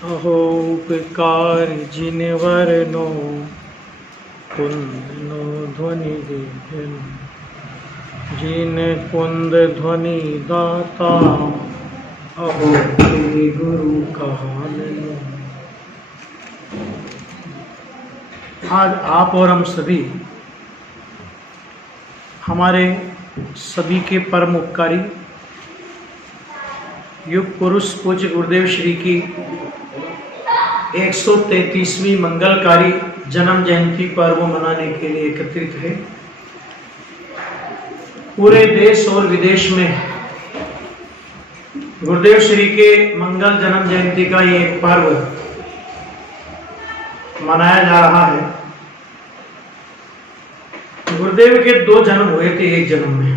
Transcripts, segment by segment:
अहो उपकार जिनवर नो कुंद नो ध्वनि देहन जिन कुंद ध्वनि दाता अहो श्री गुरु कहान। आज आप और हम सभी हमारे सभी के परम उपकारी युग पुरुष पूज्य गुरुदेव श्री की 133वीं मंगलकारी जन्म जयंती पर्व मनाने के लिए एकत्रित है। पूरे देश और विदेश में गुरुदेव श्री के मंगल जन्म जयंती का ये पर्व मनाया जा रहा है। गुरुदेव के 2 जन्म हुए थे एक जन्म में।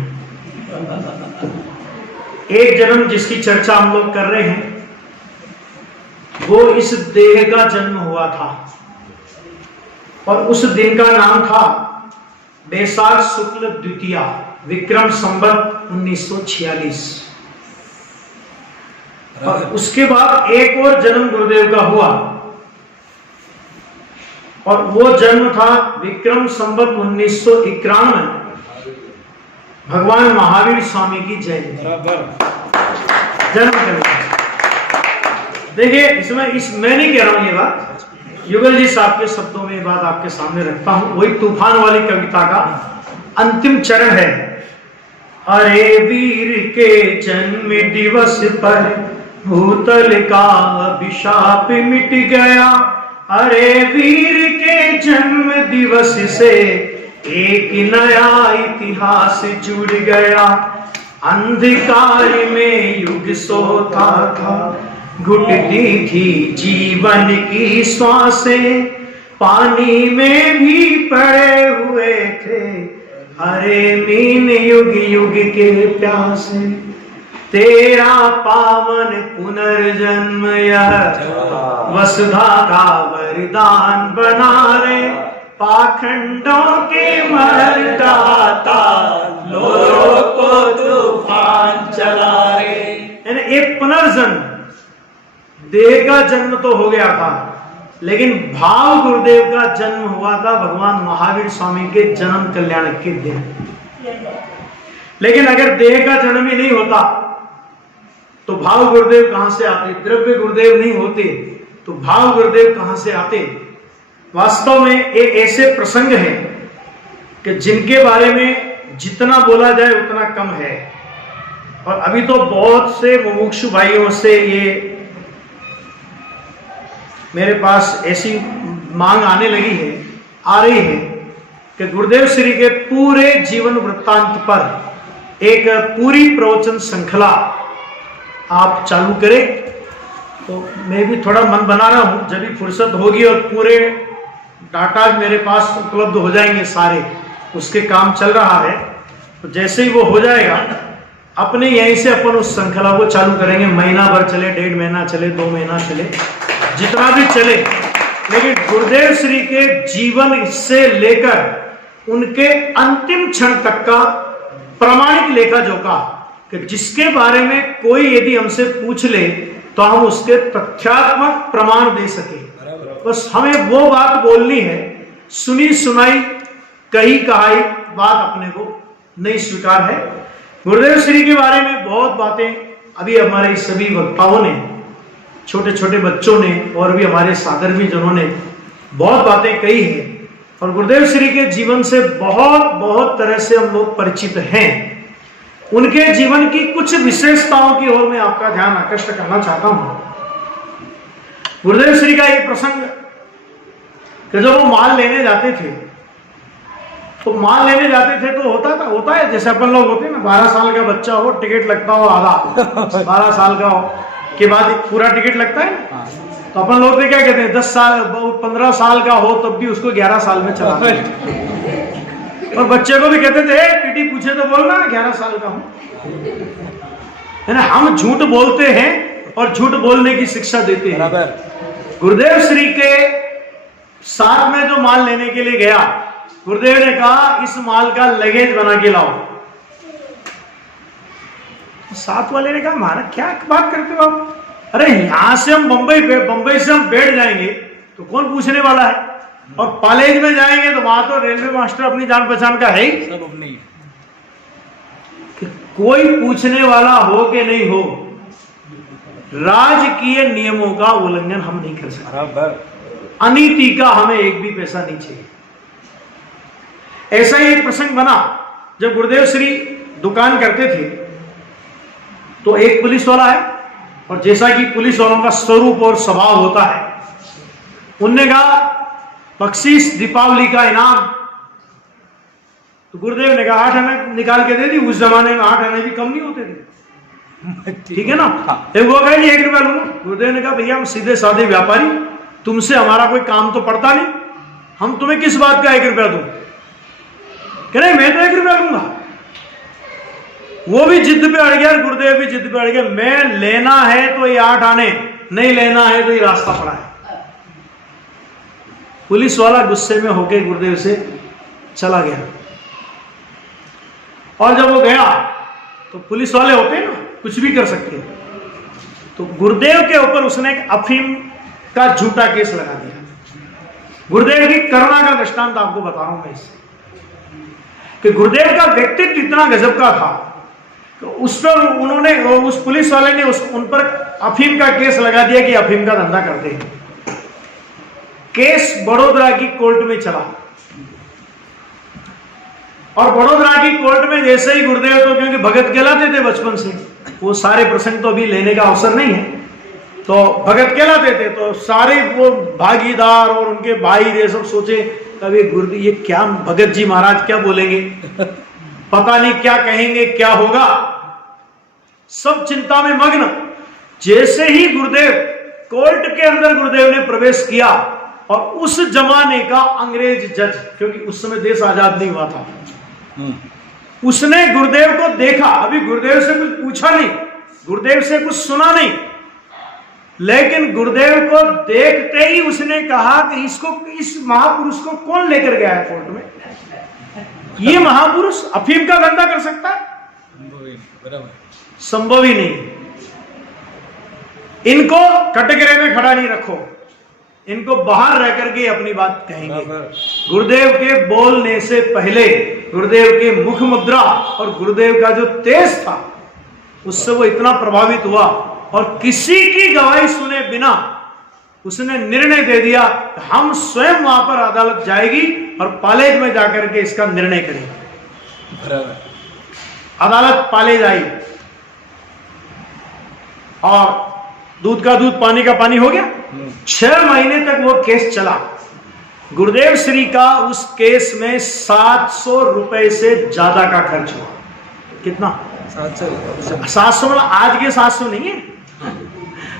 एक जन्म जिसकी चर्चा हम लोग कर रहे हैं वो इस देह का जन्म हुआ था और उस दिन का नाम था बैसाख शुक्ल द्वितीया विक्रम संवत 1946। और उसके बाद एक और जन्म गुरुदेव का हुआ और वो जन्म था विक्रम संवत 1991 भगवान महावीर स्वामी की जयंती जन्म करने। देखिए इसमें मैं नहीं कह रहा हूं ये बात, युगल जी साहब के शब्दों में ये बात आपके सामने रखता हूं। वही तूफान वाली कविता का अंतिम चरण है। अरे वीर के जन्म दिवस पर भूतल का अभिशाप मिट गया। अरे वीर के जन्म दिवस से एक नया इतिहास जुड़ गया। अंधकार में युग सोता था, घुटती थी जीवन की श्वासें, पानी में भी पड़े हुए थे हरे मीन युग युग के प्यासे। तेरा पावन पुनर्जन्म यह वसुधा का वरदान बना रे, पाखंडों के मरदाता लोगों को तूफान चला रे। यानी एक पुनर्जन्म, देह का जन्म तो हो गया था लेकिन भाव गुरुदेव का जन्म हुआ था भगवान महावीर स्वामी के जन्म कल्याण के दिन। लेकिन अगर देह का जन्म ही नहीं होता तो भाव गुरुदेव कहां से आते? द्रव्य गुरुदेव नहीं होते तो भाव गुरुदेव कहां से आते? वास्तव में ये ऐसे प्रसंग हैं कि जिनके बारे में जितना बोला जाए उतना कम है। और अभी तो बहुत से मुमुक्षु भाइयों से ये मेरे पास ऐसी मांग आने लगी है, आ रही है कि गुरुदेव श्री के पूरे जीवन वृत्तांत पर एक पूरी प्रवचन श्रृंखला आप चालू करें। तो मैं भी थोड़ा मन बना रहा हूं, जब भी फुर्सत होगी और पूरे डाटा मेरे पास उपलब्ध हो जाएंगे सारे, उसके काम चल रहा है। तो जैसे ही वो हो जाएगा अपने यहीं से अपन उस श्रृंखला को चालू करेंगे। महीना भर चले, 1.5 महीना चले, 2 महीना चले, जितना भी चले, लेकिन गुरुदेव श्री के जीवन से लेकर उनके अंतिम क्षण तक का प्रामाणिक लेखा जोखा कि जिसके बारे में कोई यदि हमसे पूछ ले तो हम उसके तथ्यात्मक प्रमाण दे सके। बस हमें वो बात बोलनी है, सुनी सुनाई कही कहाई बात अपने को नहीं स्वीकार है। गुरुदेव श्री के बारे में बहुत बातें अभी हमारे सभी वक्ताओं ने, छोटे छोटे बच्चों ने और भी हमारे साधर्मी जनों ने बहुत बातें कही है। और गुरुदेव श्री के जीवन से बहुत बहुत तरह से हम लोग परिचित हैं। उनके जीवन की कुछ विशेषताओं की ओर मैं आपका ध्यान आकृष्ट करना चाहता हूं। गुरुदेव श्री का एक प्रसंग कि जब वो माल लेने जाते थे तो माल लेने जाते थे तो होता है जैसे अपन लोग होते हैं ना, 12 साल का बच्चा हो, टिकट लगता हो आधा, 12 साल का हो के बाद पूरा टिकट लगता है ना, तो अपन लोग क्या कहते हैं 10 साल 15 साल का हो तब भी उसको 11 साल में चलाते हैं। और बच्चे को भी कहते थे पीटी पूछे तो बोलना 11 साल का हूं। है ना, हम झूठ बोलते हैं और झूठ बोलने की शिक्षा देते हैं। गुरुदेव श्री के साथ में जो माल लेने के लिए गया, गुरुदेव ने कहा इस माल का लगेज बना के लाओ। साथ वाले ने कहा महाराज क्या बात करते हो आप, अरे यहां से हम बंबई से हम बैठ जाएंगे तो कौन पूछने वाला है, और कॉलेज में जाएंगे तो वहां तो रेलवे मास्टर अपनी जान पहचान का है ही, सब अपने ही कि कोई पूछने वाला हो कि नहीं हो, राजकीय नियमों का उल्लंघन हम नहीं कर सकते, बराबर। अनीति का हमें एक भी पैसा नहीं चाहिए। ऐसा ही एक प्रसंग बना जब गुरुदेव श्री दुकान करते थे तो एक पुलिस वाला है, और जैसा कि पुलिस वालों का स्वरूप और स्वभाव होता है, उनने कहा बख्शीश दीपावली का इनाम, तो गुरुदेव ने कहा 8 आने निकाल के दे दी। उस जमाने में 8 आने भी कम नहीं होते थे, ठीक है ना। एक वो कहे 1 रुपया लूंगा, गुरुदेव ने कहा भैया हम सीधे साधे व्यापारी, तुमसे हमारा कोई काम तो पड़ता नहीं, हम तुम्हें किस बात का 1 रुपया दूं, कह नहीं मैं तो 1 रुपया लूंगा। वो भी जिद पे अड़ गया, गुरुदेव भी जिद पे अड़ गया, मैं लेना है तो ये 8 आने, नहीं लेना है तो ये रास्ता पड़ा है। पुलिस वाला गुस्से में होकर गुरुदेव से चला गया, और जब वो गया तो पुलिस वाले होते हैं ना, कुछ भी कर सकते हैं, तो गुरुदेव के ऊपर उसने एक अफीम का झूठा केस लगा दिया। गुरुदेव की करुणा का दृष्टांत आपको बता रहा हूं मैं इससे, कि गुरुदेव का व्यक्तित्व इतना गजब का था, तो उस पर उन्होंने, उस पुलिस वाले ने उन पर अफीम का केस लगा दिया कि अफीम का धंधा करते हैं। केस बड़ोदरा की कोर्ट में चला, और बड़ोदरा की कोर्ट में जैसे ही गुरुदेव, तो क्योंकि भगत कहलाते थे बचपन से, वो सारे प्रसंग तो अभी लेने का अवसर नहीं है, तो भगत कहलाते थे, तो सारे वो भागीदार और उनके भाई ये सब सोचे कभी गुरुदेव ये क्या भगत जी महाराज क्या बोलेंगे, पता नहीं क्या कहेंगे, क्या होगा, सब चिंता में मग्न। जैसे ही गुरुदेव कोर्ट के अंदर गुरुदेव ने प्रवेश किया, और उस जमाने का अंग्रेज जज, क्योंकि उस समय देश आजाद नहीं हुआ था, उसने गुरुदेव को देखा, अभी गुरुदेव से कुछ पूछा नहीं, गुरुदेव से कुछ सुना नहीं, लेकिन गुरुदेव को देखते ही उसने कहा कि इसको, इस महापुरुष को कौन लेकर गया है कोर्ट में, ये महापुरुष अफीम का धंधा कर सकता है, संभव ही नहीं। इनको कटघरे में खड़ा नहीं रखो, इनको बाहर रह करके अपनी बात कहेंगे। गुरुदेव के बोलने से पहले गुरुदेव के मुख मुद्रा और गुरुदेव का जो तेज था, उससे वो इतना प्रभावित हुआ, और किसी की गवाही सुने बिना उसने निर्णय दे दिया हम स्वयं वहां पर अदालत जाएगी और पालेज में जाकर के इसका निर्णय करेंगे। अदालत पालेज आई, और दूध का दूध पानी का पानी हो गया। 6 महीने तक वो केस चला। गुरुदेव श्री का उस केस में 700 रुपए से ज्यादा का खर्च हुआ। कितना? 700 मतलब आज के 700 नहीं है,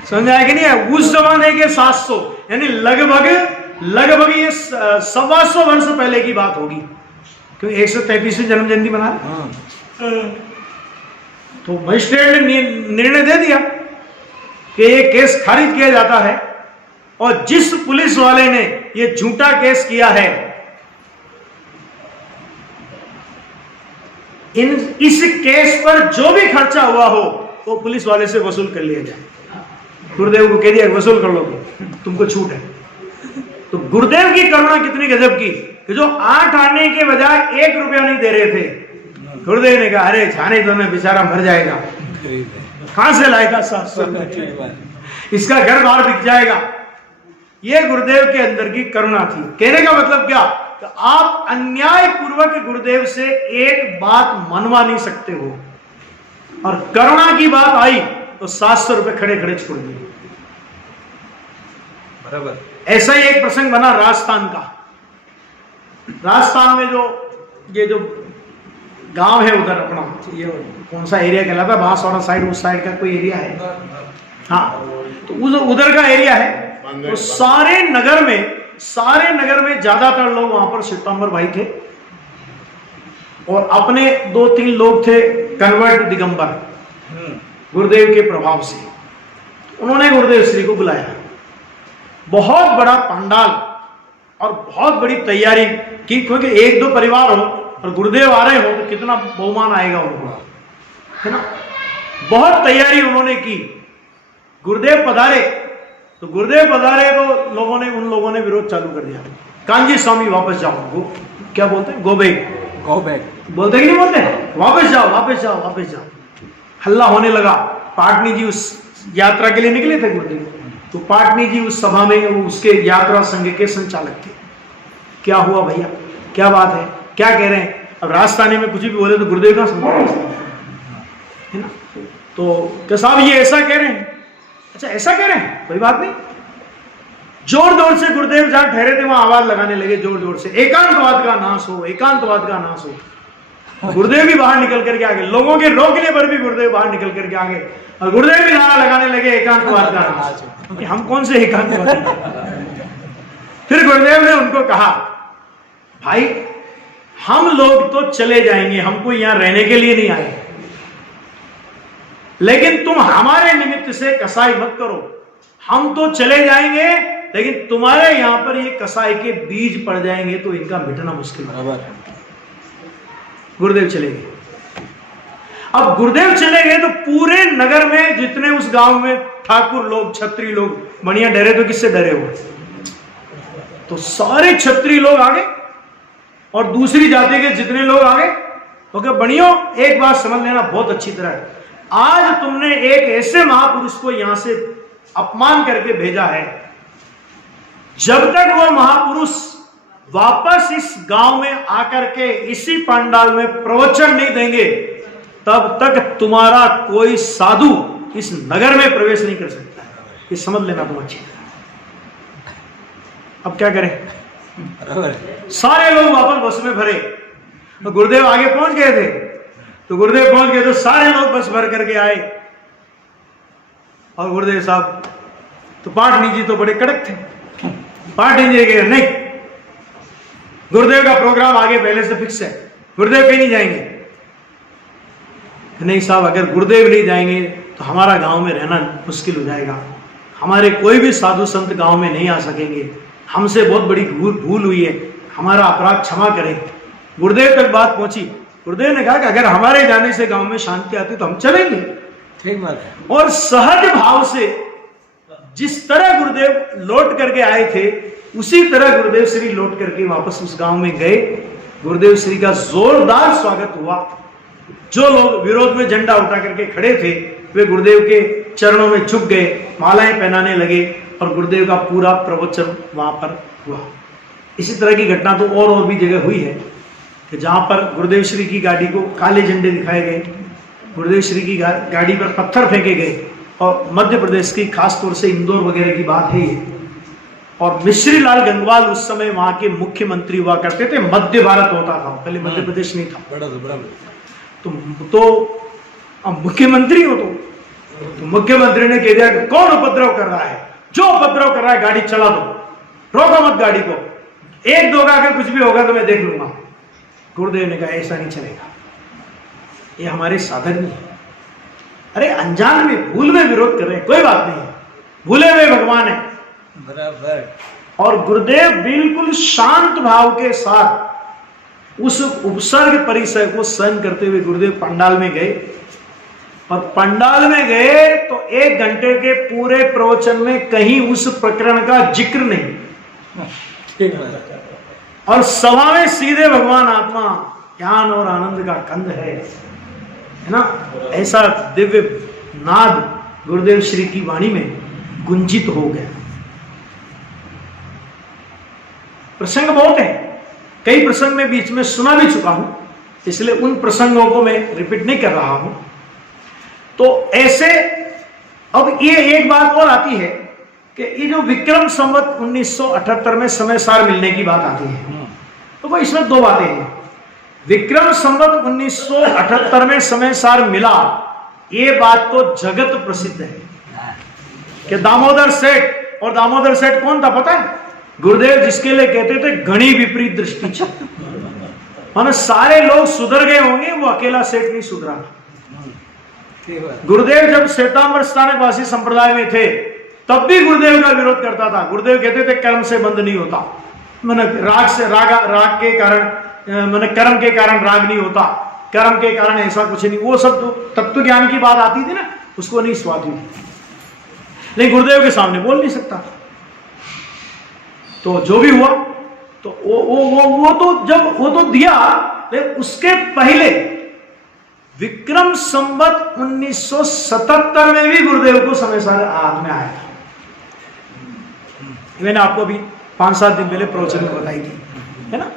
समझ आया कि नहीं है, उस जमाने के 700, यानी लगभग ये 125 वर्ष पहले की बात होगी, क्योंकि 133वीं जन्म जयंती मना रहे। तो मजिस्ट्रेट ने निर्णय दे दिया कि ये केस खारिज किया जाता है, और जिस पुलिस वाले ने ये झूठा केस किया है, इस केस पर जो भी खर्चा हुआ हो वो पुलिस वाले से वसूल कर लिया जाए। गुरुदेव को कह दिया वसूल कर लो, तुमको छूट है। तो गुरुदेव की करुणा कितनी गजब की, कि जो 8 आने के बजाय 1 रुपया नहीं दे रहे थे, गुरुदेव ने कहा अरे जाने दो ना, बेचारा मर जाएगा, कहां से लाएगा 700 रुपये, इसका घर बार बिक जाएगा। ये गुरुदेव के अंदर की करुणा थी। कहने का मतलब क्या, कि आप अन्याय पूर्वक गुरुदेव से एक बात मनवा नहीं सकते हो, और करुणा की बात आई तो 700 रुपए खड़े खड़े छोड़ दिए। बराबर। ऐसा ही एक प्रसंग बना राजस्थान का। राजस्थान में ये जो गांव है उधर अपना, ये कौन सा एरिया कहलाता है, बांसवाड़ा साइड, उस साइड का कोई एरिया है, हाँ, तो उधर का एरिया है। तो सारे नगर में ज्यादातर लोग वहां पर श्वेतांबर भाई थे, और अपने 2-3 लोग थे कन्वर्ट दिगंबर, गुरुदेव के प्रभाव से। उन्होंने गुरुदेव श्री को बुलाया, बहुत बड़ा पंडाल और बहुत बड़ी तैयारी की, क्योंकि 1-2 परिवार हो और गुरुदेव आ रहे हो तो कितना बहुमान आएगा उनको, है ना। बहुत तैयारी उन्होंने की, गुरुदेव पधारे, तो गुरुदेव पधारे तो उन लोगों ने विरोध चालू कर दिया। कांजी स्वामी वापस जाओ, क्या बोलते हैं, गो बैक बोलते कि नहीं बोलते, वापस जाओ वापस जाओ वापस जाओ। हल्ला होने लगा। पाटनी जी उस यात्रा के लिए निकले थे गुरुदेव, तो पाटनी जी उस सभा में उसके यात्रा संघ के संचालक थे। क्या हुआ भैया, क्या बात है, क्या कह रहे हैं? अब राजस्थानी में कुछ भी बोले तो गुरुदेव ना समझ है ना। तो क्या साहब ये ऐसा कह रहे हैं? अच्छा ऐसा कह रहे हैं, कोई बात नहीं। जोर जोर से गुरुदेव जहां ठहरे थे वहां आवाज लगाने लगे जोर जोर से, एकांतवाद का नाश हो, एकांतवाद का नाश हो। गुरुदेव भी बाहर निकल करके आगे, लोगों के रोकने पर भी गुरुदेव बाहर निकल करके आगे, और गुरुदेव भी नारा लगाने लगे एकांतवाद का नाश, क्योंकि हम कौन से एकांतवादी। फिर गुरुदेव ने उनको कहा, भाई हम लोग तो चले जाएंगे, हमको यहां रहने के लिए नहीं आए, लेकिन तुम हमारे निमित्त से कसाई मत करो। हम तो चले जाएंगे, लेकिन तुम्हारे यहां पर ये कसाई के बीज पड़ जाएंगे तो इनका मिटना मुश्किल है। गुरुदेव चले गए। अब गुरुदेव चले गए तो पूरे नगर में जितने उस गांव में ठाकुर लोग, छत्री लोग, बढ़िया डरे तो किससे डरे हुए? तो सारे छत्री लोग आगे और दूसरी जाति के जितने लोग आगे। ओके बढ़िया, एक बात समझ लेना बहुत अच्छी तरह, आज तुमने एक ऐसे महापुरुष को यहां से अपमान करके भेजा है, जब तक वो महापुरुष वापस इस गांव में आकर के इसी पंडाल में प्रवचन नहीं देंगे, तब तक तुम्हारा कोई साधु इस नगर में प्रवेश नहीं कर सकता है। ये समझ लेना तुम अच्छी तरह। अब क्या करें? सारे लोग वापस बस में भरे, तो गुरुदेव आगे पहुंच गए थे, तो गुरुदेव पहुंच गए तो सारे लोग बस भर करके आए। और गुरुदेव साहब तो पाटनी जी तो बड़े कड़क थे, पाटनी जी कह नहीं, गुरुदेव का प्रोग्राम आगे पहले से फिक्स है, गुरुदेव कहीं नहीं जाएंगे। नहीं साहब, अगर गुरुदेव नहीं जाएंगे तो हमारा गांव में रहना मुश्किल हो जाएगा, हमारे कोई भी साधु संत गांव में नहीं आ सकेंगे, हमसे बहुत बड़ी भूल हुई है, हमारा अपराध क्षमा करें। गुरुदेव तक बात पहुंची। गुरुदेव ने कहा कि अगर हमारे जाने से गांव में शांति आती तो हम चलेंगे। ठीक बात है। और सहज भाव से जिस तरह गुरुदेव लौट करके आए थे, उसी तरह गुरुदेव श्री लौट करके वापस उस गांव में गए। गुरुदेव श्री का जोरदार स्वागत हुआ। जो लोग विरोध में झंडा उठा करके खड़े थे, वे गुरुदेव के चरणों में झुक गए, मालाएं पहनाने लगे, और गुरुदेव का पूरा प्रवचन वहां पर हुआ। इसी तरह की घटना तो और भी जगह हुई है कि जहां पर गुरुदेव श्री की गाड़ी को काले झंडे दिखाए गए, गुरुदेव श्री की गाड़ी पर पत्थर फेंके गए। और मध्य प्रदेश की खास तौर से इंदौर वगैरह की बात है ये। और मिश्री लाल गंगवाल उस समय वहां के मुख्यमंत्री हुआ करते थे। मध्य भारत होता था, पहले मध्य प्रदेश नहीं था। तो मुख्यमंत्री हो तो मुख्यमंत्री ने कह दिया कि कौन उपद्रव कर रहा है, जो उपद्रव कर रहा है गाड़ी चला दो, रोको मत गाड़ी को, एक दो का अगर कुछ भी होगा तो मैं देख लूंगा। गुरुदेव ने कहा ऐसा नहीं चलेगा, ये हमारे साधन नहीं है। अरे अनजान में भूल में विरोध कर रहे हैं, कोई बात नहीं है, भूले हुए भगवान है बराबर। और गुरुदेव बिल्कुल शांत भाव के साथ उस उपसर्ग परिसर को सहन करते हुए गुरुदेव पंडाल में गए। और पंडाल में गए तो 1 घंटे के पूरे प्रवचन में कहीं उस प्रकरण का जिक्र नहीं। और सभा में सीधे भगवान आत्मा ज्ञान और आनंद का कंद है ना, ऐसा दिव्य नाद गुरुदेव श्री की वाणी में गुंजित हो गया। प्रसंग बहुत है, कई प्रसंग में बीच में सुना भी चुका हूं, इसलिए उन प्रसंगों को मैं रिपीट नहीं कर रहा हूं। तो ऐसे अब ये एक बात और आती है कि ये जो विक्रम संवत 1978 में समय सार मिलने की बात आती है, तो वो इसमें 2 बातें हैं। विक्रम संवत 1978 में समय सार मिला, ये बात तो जगत प्रसिद्ध है कि दामोदर सेठ, और दामोदर सेठ कौन था पता है? गुरुदेव जिसके लिए कहते थे घनी विपरीत दृष्टि, मानो सारे लोग सुधर गए होंगे, वो अकेला सेठ नहीं सुधरा। गुरुदेव जब श्वेतांबर स्थानकवासी संप्रदाय में थे तब भी गुरुदेव का विरोध करता था। गुरुदेव कहते थे कर्म से बंध नहीं होता, मैंने राग से राग के कारण, मैंने कर्म के कारण राग नहीं होता, कर्म के कारण ऐसा कुछ नहीं। वो सब तो तत्व ज्ञान की बात आती थी ना, उसको नहीं स्वाद हुई। लेकिन गुरुदेव के सामने बोल नहीं सकता था। तो जो भी हुआ तो वो तो जब वो तो दिया, लेकिन उसके पहले विक्रम संवत 1977 में भी गुरुदेव को समय सार हाथ में आया था। मैंने आपको अभी 5-7 दिन पहले प्रवचन में बताई थी, है ना।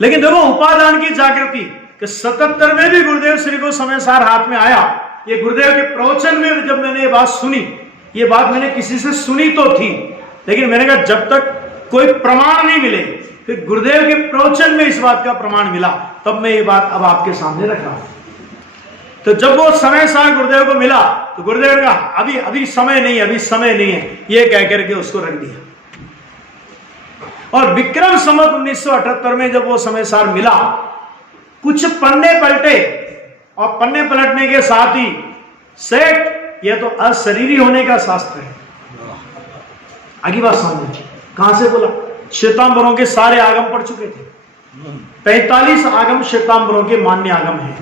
लेकिन देखो उपादान की जागृति कि 77 में भी गुरुदेव श्री को समय सार हाथ में आया। ये गुरुदेव के प्रवचन में जब मैंने ये बात सुनी, ये बात मैंने किसी से सुनी तो थी, लेकिन मैंने कहा जब तक कोई प्रमाण नहीं मिले, फिर गुरुदेव के प्रवचन में इस बात का प्रमाण मिला, तब मैं ये बात अब आपके सामने रख रहा हूं। तो जब वो समय सार गुरुदेव को मिला तो गुरुदेव ने कहा अभी समय नहीं, अभी समय नहीं है, ये कह करके उसको रख दिया। और विक्रम संवत 1978 में जब वो समय सार मिला, कुछ पन्ने पलटे, और पन्ने पलटने के साथ ही सेठ यह तो अशरीरी होने का शास्त्र है। आगे बात समझ, कहां से बोला? श्वेतांबरों के सारे आगम पढ़ चुके थे। 45 आगम श्वेतांबरों के मान्य आगम हैं,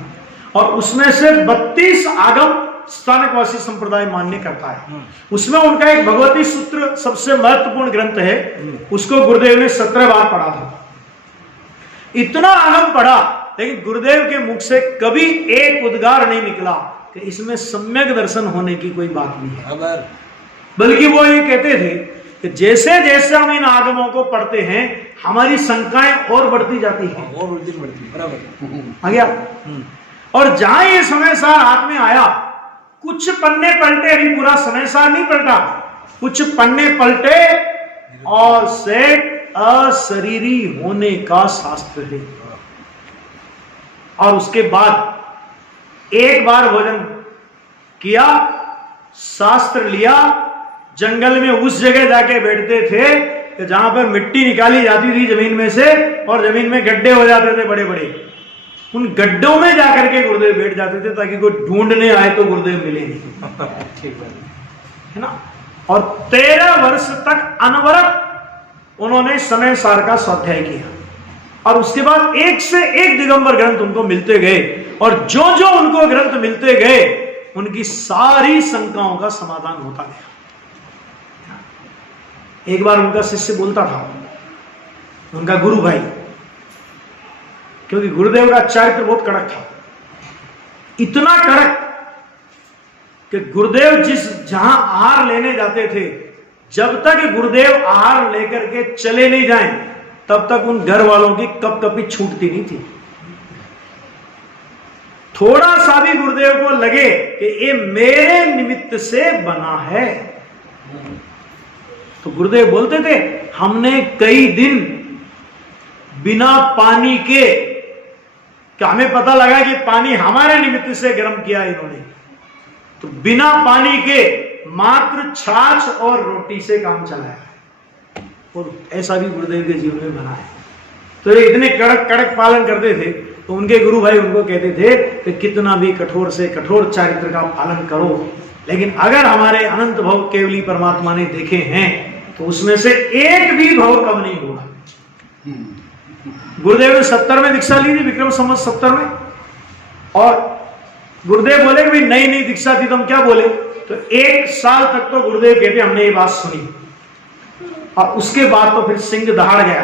और उसमें से 32 आगम स्थानकवासी संप्रदाय मान्य करता है। उसमें उनका एक भगवती सूत्र सबसे महत्वपूर्ण ग्रंथ है, उसको गुरुदेव ने 17 बार पढ़ा था। इतना आगम पढ़ा, लेकिन गुरुदेव के मुख से कभी एक उद्गार नहीं निकला कि इसमें सम्यक दर्शन होने की कोई बात नहीं है। बल्कि वो ये कहते थे कि जैसे जैसे हम इन आगमों को पढ़ते हैं, हमारी शंकाएं और बढ़ती जाती हैं, और बढ़ती बराबर आ गया। और जहां ये समय सार हाथ में आया, कुछ पन्ने पलटे, अभी पूरा समय सार नहीं पलटा, कुछ पन्ने पलटे, और सेठ अशरीरी होने का शास्त्र है। और उसके बाद एक बार भोजन किया, शास्त्र लिया, जंगल में उस जगह जाके बैठते थे कि जहां पर मिट्टी निकाली जाती थी जमीन में से, और जमीन में गड्ढे हो जाते थे बड़े बड़े। उन गड्ढों में जाकर के गुरुदेव बैठ जाते थे ताकि कोई ढूंढने आए तो गुरुदेव मिले नहीं। ठीक है ना। और 13 वर्ष तक अनवरत उन्होंने समय सार का स्वाध्याय किया, और उसके बाद एक से एक दिगंबर ग्रंथ उनको मिलते गए, और जो जो उनको ग्रंथ मिलते गए, उनकी सारी शंकाओं का समाधान होता गया। एक बार उनका शिष्य बोलता था, उनका गुरु भाई, क्योंकि गुरुदेव का चरित्र बहुत कड़क था, इतना कड़क कि गुरुदेव जहां आहार लेने जाते थे, जब तक गुरुदेव आहार लेकर के चले नहीं जाएं, तब तक उन घर वालों की कपकपी छूटती नहीं थी। थोड़ा सा भी गुरुदेव को लगे कि ये मेरे निमित्त से बना है, तो गुरुदेव बोलते थे, हमने कई दिन बिना पानी के, कि हमें पता लगा कि पानी हमारे निमित्त से गर्म किया इन्होंने, तो बिना पानी के मात्र छाछ और रोटी से काम चलाया। और ऐसा भी गुरुदेव के जीवन में बना है। तो ये इतने कड़क कड़क पालन करते थे, तो उनके गुरु भाई उनको कहते थे कि कितना भी कठोर से कठोर चारित्र का पालन करो, लेकिन अगर हमारे अनंत भव केवली परमात्मा ने देखे हैं, तो उसमें से एक भी भव कम नहीं होगा। गुरुदेव ने 70 में दीक्षा ली थी, विक्रम संवत 70 में, और गुरुदेव बोले कि नई नई दीक्षा थी, तो हम क्या बोले? तो 1 साल तक तो गुरुदेव कहते हमने ये बात सुनी, और उसके बाद तो फिर सिंह दहाड़ गया।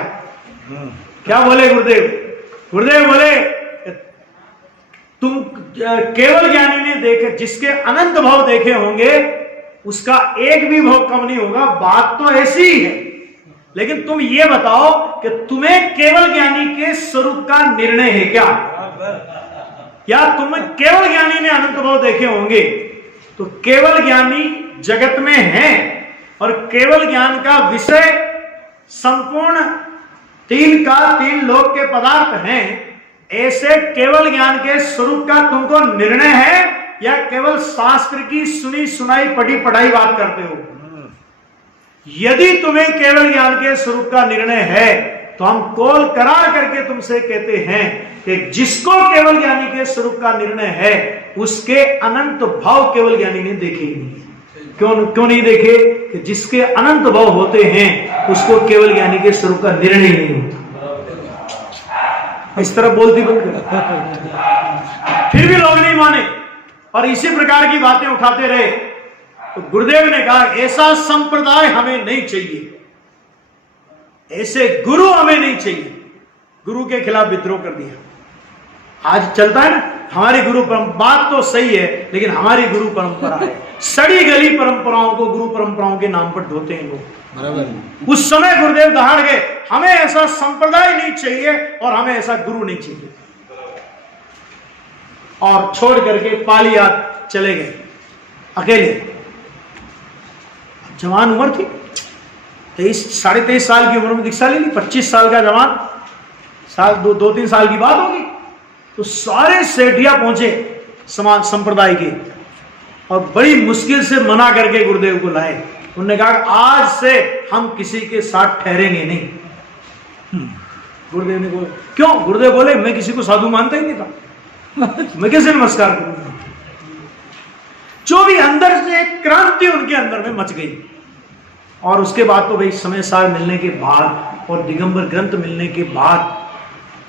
क्या बोले गुरुदेव? गुरुदेव बोले तुम केवल ज्ञानी ने देखे, जिसके अनंत भाव देखे होंगे, उसका एक भी भाव कम नहीं होगा। बात तो ऐसी ही है, लेकिन तुम ये बताओ कि तुम्हें केवल ज्ञानी के स्वरूप का निर्णय है क्या? या तुम केवल ज्ञानी ने अनंत भाव देखे होंगे? तो केवल ज्ञानी जगत में है, और केवल ज्ञान का विषय संपूर्ण 3 का 3 लोक के पदार्थ हैं। ऐसे केवल ज्ञान के स्वरूप का तुमको निर्णय है, या केवल शास्त्र की सुनी सुनाई पढ़ी पढ़ाई बात करते हो? यदि तुम्हें केवल ज्ञान के स्वरूप का निर्णय है, तो हम कॉल करार करके तुमसे कहते हैं कि जिसको केवल ज्ञानी के स्वरूप का निर्णय है, उसके अनंत भाव केवल ज्ञानी ने देखे ही नहीं। क्यों नहीं देखे? कि जिसके अनंत भाव होते हैं, उसको केवल ज्ञानी के स्वरूप का निर्णय नहीं होता। इस तरह बोलती बंद कर, फिर भी लोग नहीं माने, और इसी प्रकार की बातें उठाते रहे। तो गुरुदेव ने कहा ऐसा संप्रदाय हमें नहीं चाहिए, ऐसे गुरु हमें नहीं चाहिए। गुरु के खिलाफ विद्रोह कर दिया। आज चलता है ना हमारी गुरु परंपरा, बात तो सही है लेकिन हमारी गुरु परंपरा है, सड़ी गली परंपराओं को गुरु परंपराओं के नाम पर ढोते हैं लोग। बराबर। उस समय गुरुदेव दहाड़ गए, हमें ऐसा संप्रदाय नहीं चाहिए और हमें ऐसा गुरु नहीं चाहिए, और छोड़ करके पालीहाट चले गए अकेले। जवान उम्र थी, 23-23.5 साल की उम्र में दीक्षा ले ली। 25 साल का जवान, साल 2-3 साल की बात होगी। तो सारे सेठिया पहुंचे समाज संप्रदाय के, और बड़ी मुश्किल से मना करके गुरुदेव को लाए। उन्होंने कहा आज से हम किसी के साथ ठहरेंगे नहीं। गुरुदेव ने बोले क्यों? गुरुदेव बोले मैं किसी को साधु मानता ही नहीं था, मैं कैसे नमस्कार करूंगा। जो भी अंदर से एक क्रांति उनके अंदर में मच गई। और उसके बाद तो भाई समय सार मिलने के बाद और दिगंबर ग्रंथ मिलने के बाद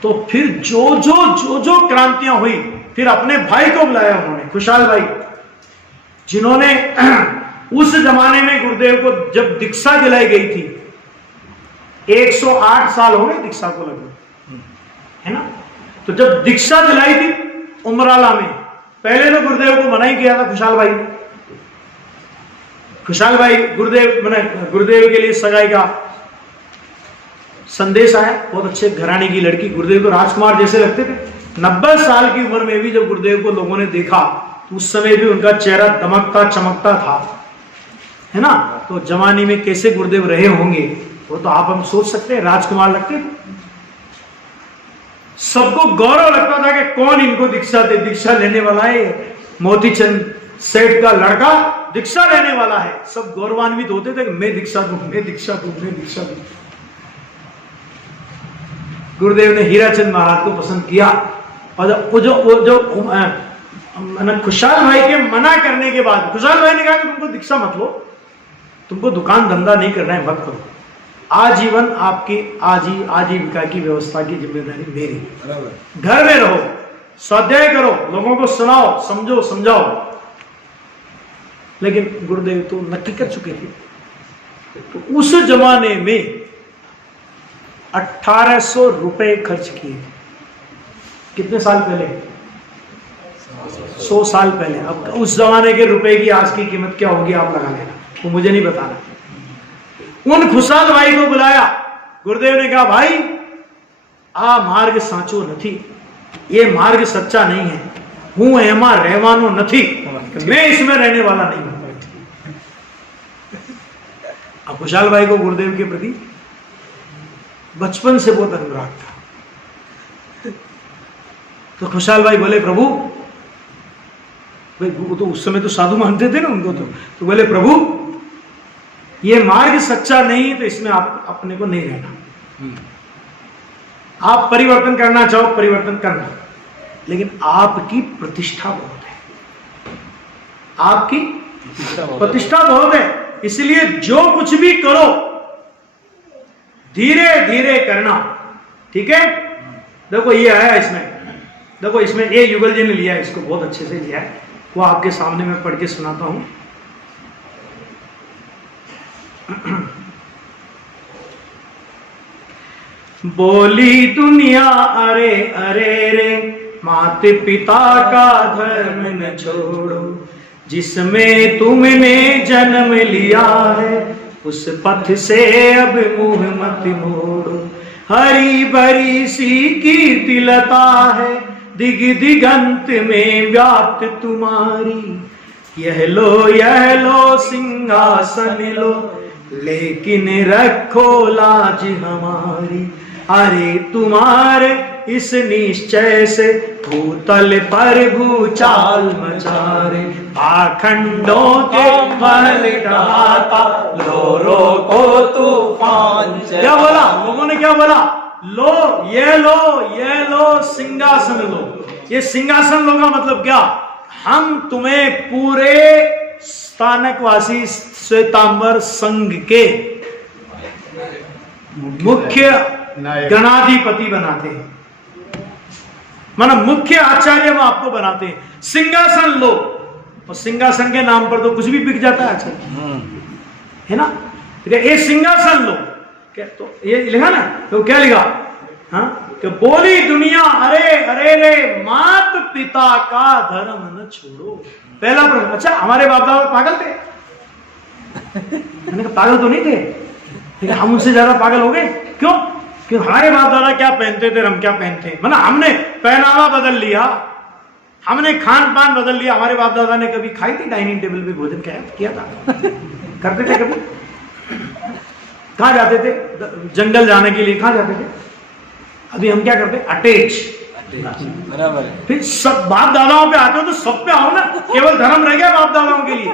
तो फिर जो क्रांतियां हुई, फिर अपने भाई को बुलाया उन्होंने, खुशहाल भाई, जिन्होंने उस जमाने में गुरुदेव को जब दीक्षा दिलाई गई थी, 108 साल हो गए दीक्षा को लगभग, है ना। तो जब दीक्षा दिलाई थी उमराला में, पहले तो गुरुदेव को मना ही किया था खुशहाल भाई ने। खुशहाल भाई गुरुदेव के लिए सगाई का संदेश आया। बहुत अच्छे घराने की लड़की, गुरुदेव को राजकुमार जैसे लगते थे। 90 साल की उम्र में भी जब गुरुदेव को लोगों ने देखा तो उस समय भी उनका चेहरा दमकता चमकता था, है ना। तो जवानी में कैसे गुरुदेव रहे होंगे वो तो आप हम सोच सकते हैं। राजकुमार लगते थे, सबको गौरव लगता था कि कौन इनको दीक्षा लेने वाला है, मोतीचंद सेठ का लड़का दीक्षा लेने वाला है। सब गौरवान्वित होते थे कि मैं दीक्षा दूं, मैं दीक्षा दूं, मैं दीक्षा दूं। गुरुदेव ने हीराचंद महाराज को पसंद किया, और वो जो खुशहाल भाई के मना करने के बाद खुशहाल भाई ने कहा कि तुमको दीक्षा मत लो, तुमको दुकान धंधा नहीं करना है, मत करो, आजीवन आपकी आजीविका की व्यवस्था की जिम्मेदारी मेरी। घर में रहो, स्वाध्याय करो, लोगों को सुनाओ, समझो, समझाओ। लेकिन गुरुदेव तो नक्की कर चुके थे। तो उस जमाने में 1800 रुपए खर्च किए। कितने साल पहले? 100 साल पहले। अब उस जमाने के रुपए की आज की कीमत क्या होगी आप लगा लेना, वो मुझे नहीं बताना। उन खुशहाल भाई को बुलाया, गुरुदेव ने कहा भाई आ मार्ग साचो नहीं, ये मार्ग सच्चा नहीं है, हूं एमा रहवानो नहीं, मैं इसमें रहने वाला नहीं हूं। अब खुशहाल भाई को गुरुदेव के प्रति बचपन से बहुत अनुराग था। तो खुशहाल भाई बोले प्रभु, भाई वो तो उस समय तो साधु मानते थे ना उनको, तो बोले प्रभु ये मार्ग सच्चा नहीं है, तो इसमें आप अपने को नहीं रहना। आप परिवर्तन करना चाहो परिवर्तन करना, लेकिन आपकी प्रतिष्ठा बहुत है, आपकी प्रतिष्ठा बहुत है, इसलिए जो कुछ भी करो धीरे धीरे करना, ठीक है। देखो ये आया इसमें, देखो इसमें ये युगल जी ने लिया है, इसको बहुत अच्छे से लिया है, वो आपके सामने मैं पढ़ के सुनाता हूं। बोली दुनिया अरे अरे रे, माते पिता का धर्म न छोड़ो, जिसमें तुमने जन्म लिया है उस पथ से अब मुंह मत मोड़ो। हरी भरी सी कीर्तिलता है दिग दिगंत में व्याप्त तुम्हारी, यह लो सिंहासन लो, लेकिन रखो लाज हमारी। अरे तुम्हारे इस निश्चय से भूतल पर भूचाल मचारे, पाखंडों के महल ढहाता, लोरो को तूफान। क्या बोला लोगों ने, क्या बोला? लो ये लो सिंहासन लो। ये सिंहासन लो का मतलब क्या? हम तुम्हें पूरे स्थानकवासी श्वेतांबर संघ के मुख्य गणाधिपति बनाते हैं, मतलब मुख्य आचार्य में आपको बनाते हैं। सिंहासन लो, और सिंहासन के नाम पर तो कुछ भी बिक जाता है आजकल, है ना। ये सिंहासन लो क्या, तो ये लिखा ना, तो क्या लिखा, हाँ, कि बोली दुनिया अरे अरे रे मात पिता का धर्म न छोड़ो। पहला प्रश्न, अच्छा हमारे बाप दादा पागल थे? मैंने कहा पागल तो नहीं थे, लेकिन हम उनसे ज्यादा पागल हो गए। क्यों? कि हमारे बाप दादा क्या पहनते थे, हम क्या पहनते हैं, मतलब हमने पहनावा बदल लिया, हमने खान पान बदल लिया। हमारे बाप दादा ने कभी खाई थी डाइनिंग टेबल पे भोजन किया था? करते थे कभी? कहां जाते थे जंगल जाने के लिए, कहां जाते थे? अभी हम क्या करते हैं, अटैच, बराबर है। फिर सब बाप दादाओं पे आते हो तो सब पे आओ ना, केवल धर्म रह गया बाप दादाओं के लिए।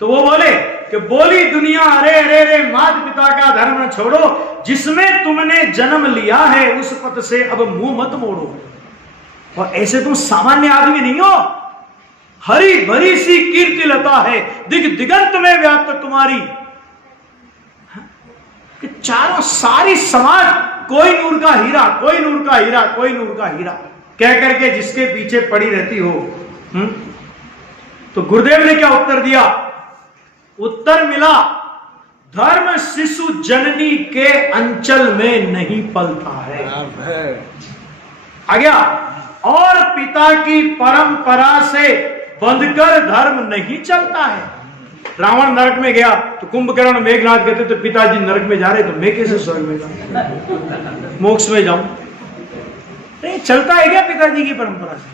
तो वो बोले कि बोली दुनिया अरे अरे रे मात पिता का धर्म न छोड़ो, जिसमें तुमने जन्म लिया है उस पथ से अब मुंह मत मोड़ो। और ऐसे तुम सामान्य आदमी नहीं हो, हरी भरी सी कीर्ति लता है, दिग दिगंत में व्याप्त तुम्हारी, कि चारों सारी समाज कोई नूर का हीरा, कोई नूर का हीरा, कोई नूर का हीरा कह करके जिसके पीछे पड़ी रहती हो। तो गुरुदेव ने क्या उत्तर दिया? उत्तर मिला, धर्म शिशु जननी के अंचल में नहीं पलता है। आ गया, और पिता की परंपरा से बंधकर धर्म नहीं चलता है। रावण नरक में गया तो कुंभकर्ण मेघनाथ कहते तो पिताजी नरक में जा रहे, तो मैं कैसे स्वर्ग में जाऊं, मोक्ष में जाऊं? नहीं चलता है क्या पिताजी की परंपरा से?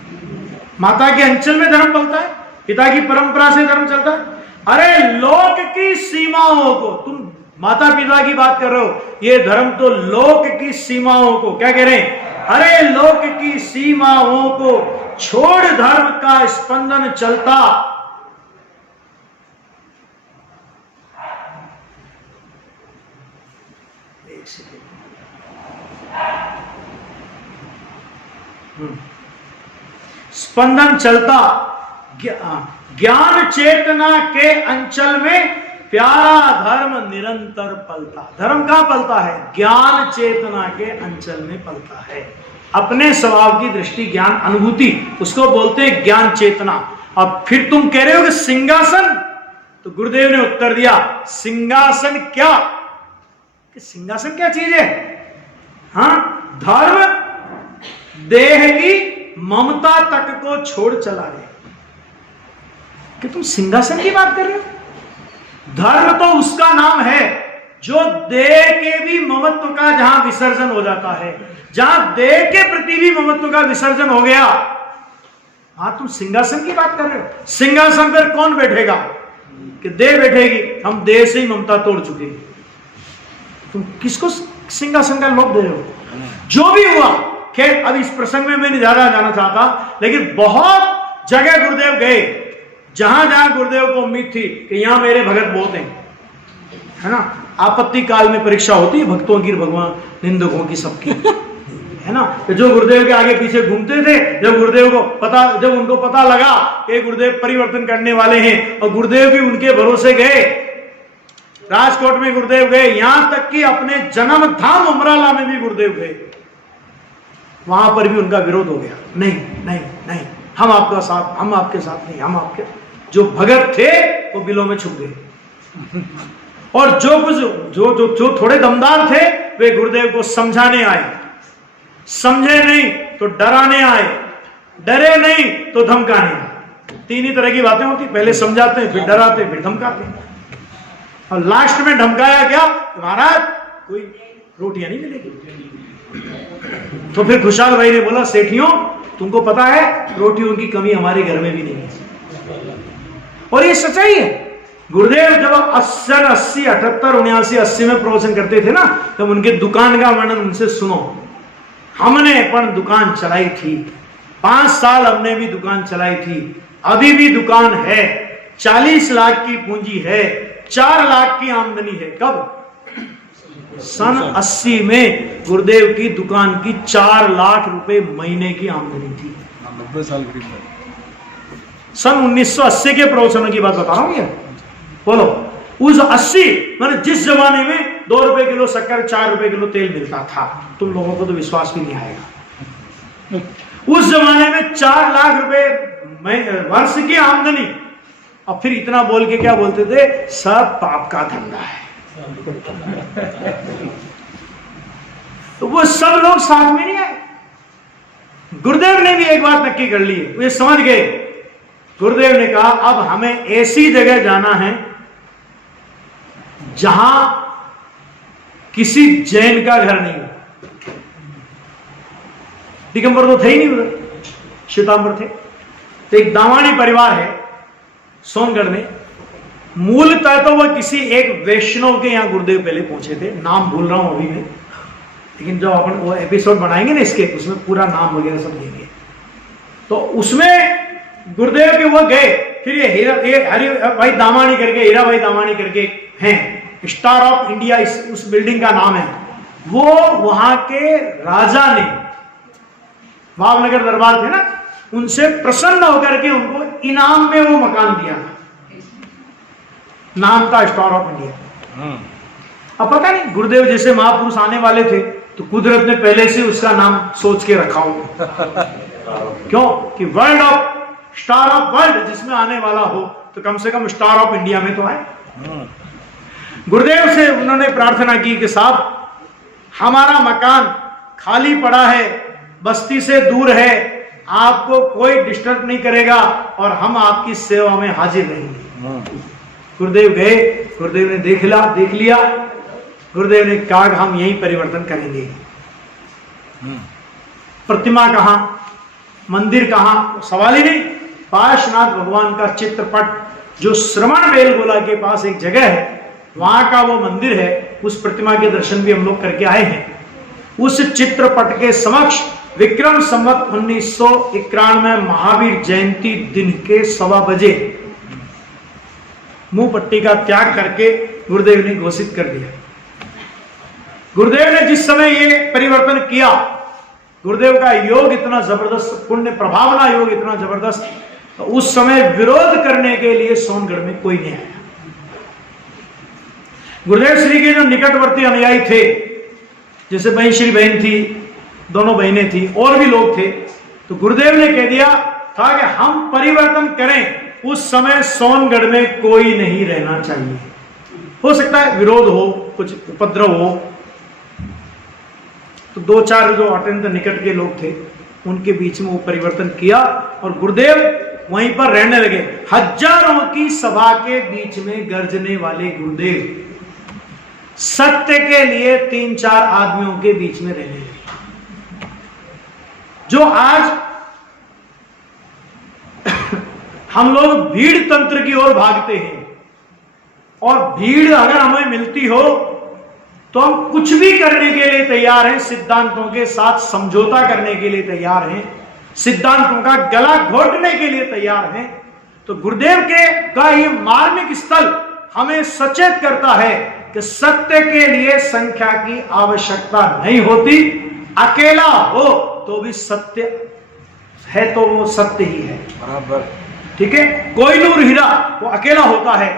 माता के अंचल में धर्म पलता है, पिता की परंपरा से धर्म चलता है। अरे लोक की सीमाओं को, तुम माता पिता की बात कर रहे हो, ये धर्म तो लोक की सीमाओं को, क्या कह रहे हैं, अरे लोक की सीमाओं को छोड़ धर्म का स्पंदन चलता। स्पंदन चलता, ज्ञान चेतना के अंचल में प्यारा धर्म निरंतर पलता। धर्म कहां पलता है? ज्ञान चेतना के अंचल में पलता है। अपने स्वभाव की दृष्टि, ज्ञान, अनुभूति, उसको बोलते हैं ज्ञान चेतना। अब फिर तुम कह रहे हो कि सिंहासन, तो गुरुदेव ने उत्तर दिया, सिंहासन क्या, कि सिंहासन क्या चीज है? हाँ, धर्म देह की ममता तक को छोड़ चला रहे, कि तुम सिंहासन की बात कर रहे हो? धर्म तो उसका नाम है जो देह के भी ममत्व का जहां विसर्जन हो जाता है, जहां देह के प्रति भी ममत्व का विसर्जन हो गया। हाँ, तुम सिंहासन की बात कर रहे हो। सिंहासन पर कौन बैठेगा? कि देह बैठेगी। हम देह से ही ममता तोड़ चुके हैं। तुम किसको सिंहासन का लोभ दे रहे हो? जो भी हुआ, खैर अब इस प्रसंग में मैं नहीं ज्यादा जाना चाहता, लेकिन बहुत जगह गुरुदेव गए जहां जहां गुरुदेव को उम्मीद थी कि यहां मेरे भगत बहुत हैं, है ना। आपत्ति काल में परीक्षा होती है भक्तों की, भगवान निंदकों की, सबकी, है ना। तो जो गुरुदेव के आगे पीछे घूमते थे, जब गुरुदेव को पता, जब उनको पता लगा कि गुरुदेव परिवर्तन करने वाले हैं, और गुरुदेव भी उनके भरोसे गए, राजकोट में गुरुदेव गए, यहां तक कि अपने जन्म धाम उमराला में भी गुरुदेव गए, वहां पर भी उनका विरोध हो गया। नहीं नहीं नहीं, हम आपका साथ, हम आपके साथ नहीं, हम आपके जो भगत थे वो बिलों में छुप गए, और जो कुछ जो थोड़े दमदार थे वे गुरुदेव को समझाने आए, समझे नहीं तो डराने आए, डरे नहीं तो धमकाने आए। तीन ही तरह की बातें होती, पहले समझाते हैं, फिर डराते हैं, फिर धमकाते हैं, और लास्ट में धमकाया क्या, महाराज कोई रोटियां नहीं मिलेगी। तो फिर खुशहाल भाई ने बोला, सेठियों तुमको पता है रोटियों की कमी हमारे घर में भी नहीं है, और ये सच्चाई है। गुरुदेव जब 80, 78, 79, 80 में प्रवचन करते थे ना, तब उनके दुकान का वर्णन उनसे सुनो। हमने अपन दुकान चलाई थी, 5 साल हमने भी दुकान चलाई थी, अभी भी दुकान है, 40 लाख की पूंजी है, 4 लाख की आमदनी है। कब? सन 80 में गुरुदेव की दुकान की 4 लाख रुपए महीने की आमदनी थी। 90 साल की सन 1980 के प्रवचनों की बात बता रहा हूं। ये बोलो, उस 80 मैंने जिस जमाने में 2 रुपए किलो शक्कर, 4 रुपए किलो तेल मिलता था, तुम लोगों को तो विश्वास भी नहीं आएगा। उस जमाने में 4 लाख रुपए वर्ष की आमदनी, और फिर इतना बोल के क्या बोलते थे, सब पाप का धंधा है। तो वो सब लोग साथ में नहीं आए। गुरुदेव ने भी एक बात नक्की कर ली, वे समझ गए। गुरुदेव ने कहा अब हमें ऐसी जगह जाना है जहां किसी जैन का घर नहीं है। दिगंबर तो थे ही नहीं उधर, श्वेतांबर थे। तो एक दावाणी परिवार है सोनगढ़ में, मूलतः तो वह किसी एक वैष्णव के यहां गुरुदेव पहले पहुंचे थे, नाम भूल रहा हूं अभी मैं, लेकिन जो अपन वो एपिसोड बनाएंगे ना इसके, उसमें पूरा नाम वगैरह सब देंगे। तो उसमें गुरुदेव के वो गए, फिर ये हरि भाई दामानी करके, हीरा भाई दामानी करके हैं, स्टार ऑफ इंडिया उस बिल्डिंग का नाम है। वो वहां के राजा ने, भावनगर दरबार थे ना, उनसे प्रसन्न होकर के उनको इनाम में वो मकान दिया, नाम था स्टार ऑफ इंडिया। अब पता नहीं गुरुदेव जैसे महापुरुष आने वाले थे तो कुदरत ने पहले से उसका नाम सोच के रखा हो। क्यों कि world of star of world जिसमें आने वाला हो तो कम से कम स्टार ऑफ इंडिया में तो आए। गुरुदेव से उन्होंने प्रार्थना की कि साहब हमारा मकान खाली पड़ा है, बस्ती से दूर है, आपको कोई डिस्टर्ब नहीं करेगा और हम आपकी सेवा में हाजिर रहेंगे। गुरुदेव गए, गुरुदेव ने देख लिया। गुरुदेव ने कहा हम यही परिवर्तन करेंगे। प्रतिमा कहां, मंदिर कहां, सवाल ही नहीं। पार्श्वनाथ भगवान का चित्रपट जो श्रवण बेलगोला के पास एक जगह है, वहां का वो मंदिर है, उस प्रतिमा के दर्शन भी हम लोग करके आए हैं। उस चित्रपट के समक्ष विक्रम संवत 1991 महावीर जयंती दिन के 1:15 बजे मुंह पट्टी का त्याग करके गुरुदेव ने घोषित कर दिया। गुरुदेव ने जिस समय ये परिवर्तन किया, गुरुदेव का योग इतना जबरदस्त, पुण्य प्रभावना योग इतना जबरदस्त, तो उस समय विरोध करने के लिए सोनगढ़ में कोई नहीं आया। गुरुदेव श्री के जो निकटवर्ती अनुयायी थे, जैसे बहनश्री बहन थी, दोनों बहनें थी, और भी लोग थे, तो गुरुदेव ने कह दिया था कि हम परिवर्तन करें, उस समय सोनगढ़ में कोई नहीं रहना चाहिए। हो सकता है विरोध हो, कुछ उपद्रव हो, तो 2-4 जो अत्यंत निकट के लोग थे उनके बीच में वो परिवर्तन किया और गुरुदेव वहीं पर रहने लगे। हजारों की सभा के बीच में गर्जने वाले गुरुदेव सत्य के लिए 3-4 आदमियों के बीच में रहने लगे। जो आज हम लोग भीड़ तंत्र की ओर भागते हैं, और भीड़ अगर हमें मिलती हो तो हम कुछ भी करने के लिए तैयार हैं, सिद्धांतों के साथ समझौता करने के लिए तैयार हैं, सिद्धांतों का गला घोटने के लिए तैयार हैं। तो गुरुदेव के का ये मार्मिक स्थल हमें सचेत करता है कि सत्य के लिए संख्या की आवश्यकता नहीं होती। अकेला हो तो भी सत्य है, तो वो सत्य ही है, बराबर। ठीक है, कोहिनूर हीरा वो अकेला होता है,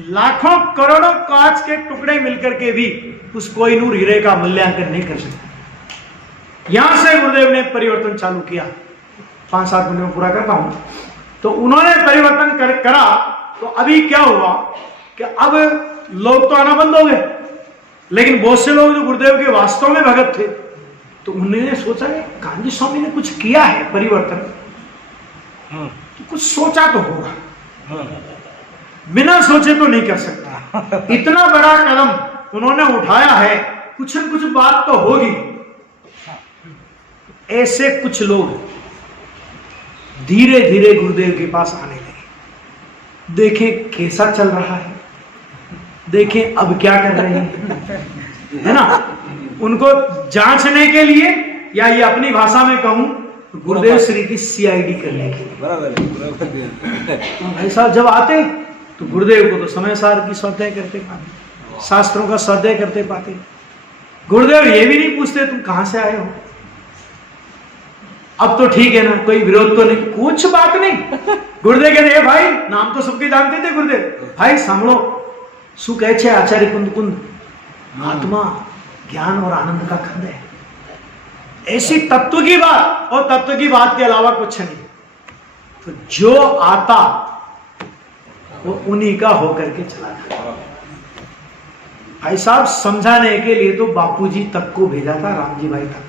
लाखों करोड़ों कांच के टुकड़े मिलकर के भी उस कोहिनूर हीरे का मूल्यांकन नहीं कर सकते। यहां से गुरुदेव ने परिवर्तन चालू किया। 5-7 मिनट में पूरा करता हूं। तो उन्होंने परिवर्तन करा, तो अभी क्या हुआ कि अब लोग तो आना बंद हो गए, लेकिन बहुत से लोग जो गुरुदेव के वास्तव में भगत थे, तो उन्होंने सोचा गांधी स्वामी ने कुछ किया है परिवर्तन, तो कुछ सोचा तो होगा, बिना सोचे तो नहीं कर सकता। इतना बड़ा कदम उन्होंने उठाया है, कुछ न कुछ बात तो होगी। ऐसे कुछ लोग धीरे धीरे गुरुदेव के पास आने लगे। देखें कैसा चल रहा है, देखें अब क्या कर रहे हैं, है ना। उनको जांचने के लिए, या ये अपनी भाषा में कहूं, गुरुदेव श्री की सीआईडी करने के लिए। भाई साहब जब आते तो गुरुदेव को तो समय सार की स्वाध्याय करते पाते, शास्त्रों का स्वाध्याय करते पाते। गुरुदेव ये भी नहीं पूछते तुम कहां से आए हो, अब तो ठीक है ना, कोई विरोध तो नहीं, कुछ बात नहीं। गुरुदेव कहते भाई, नाम तो सबके जानते थे गुरुदेव, भाई सांभळो शू कहे छे आचार्य कुंद कुंद, आत्मा ज्ञान और आनंद का खंड है। ऐसी तत्व की बात, और तत्व की बात के अलावा कुछ नहीं। तो जो आता वो उन्हीं का होकर के चला जाता। भाई साहब समझाने के लिए तो बापूजी तक को भेजा था, रामजी भाई तक,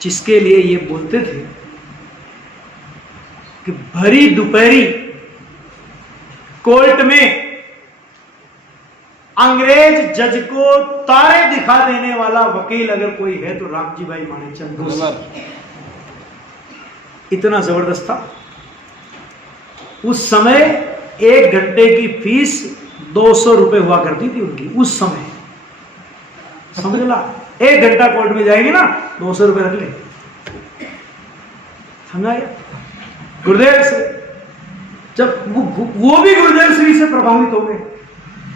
जिसके लिए ये बोलते थे कि भरी दोपहरी कोर्ट में अंग्रेज जज को तारे दिखा देने वाला वकील अगर कोई है तो रामजी भाई मानेकचंद। इतना जबरदस्त था। उस समय 1 घंटे की फीस 200 रुपए हुआ करती थी उनकी उस समय, समझ ला। 1 घंटा कोर्ट में जाएंगे ना, 200 रुपए रख ले, समझा गया। गुरुदेव से जब वो भी गुरुदेव श्री से प्रभावित हो गए,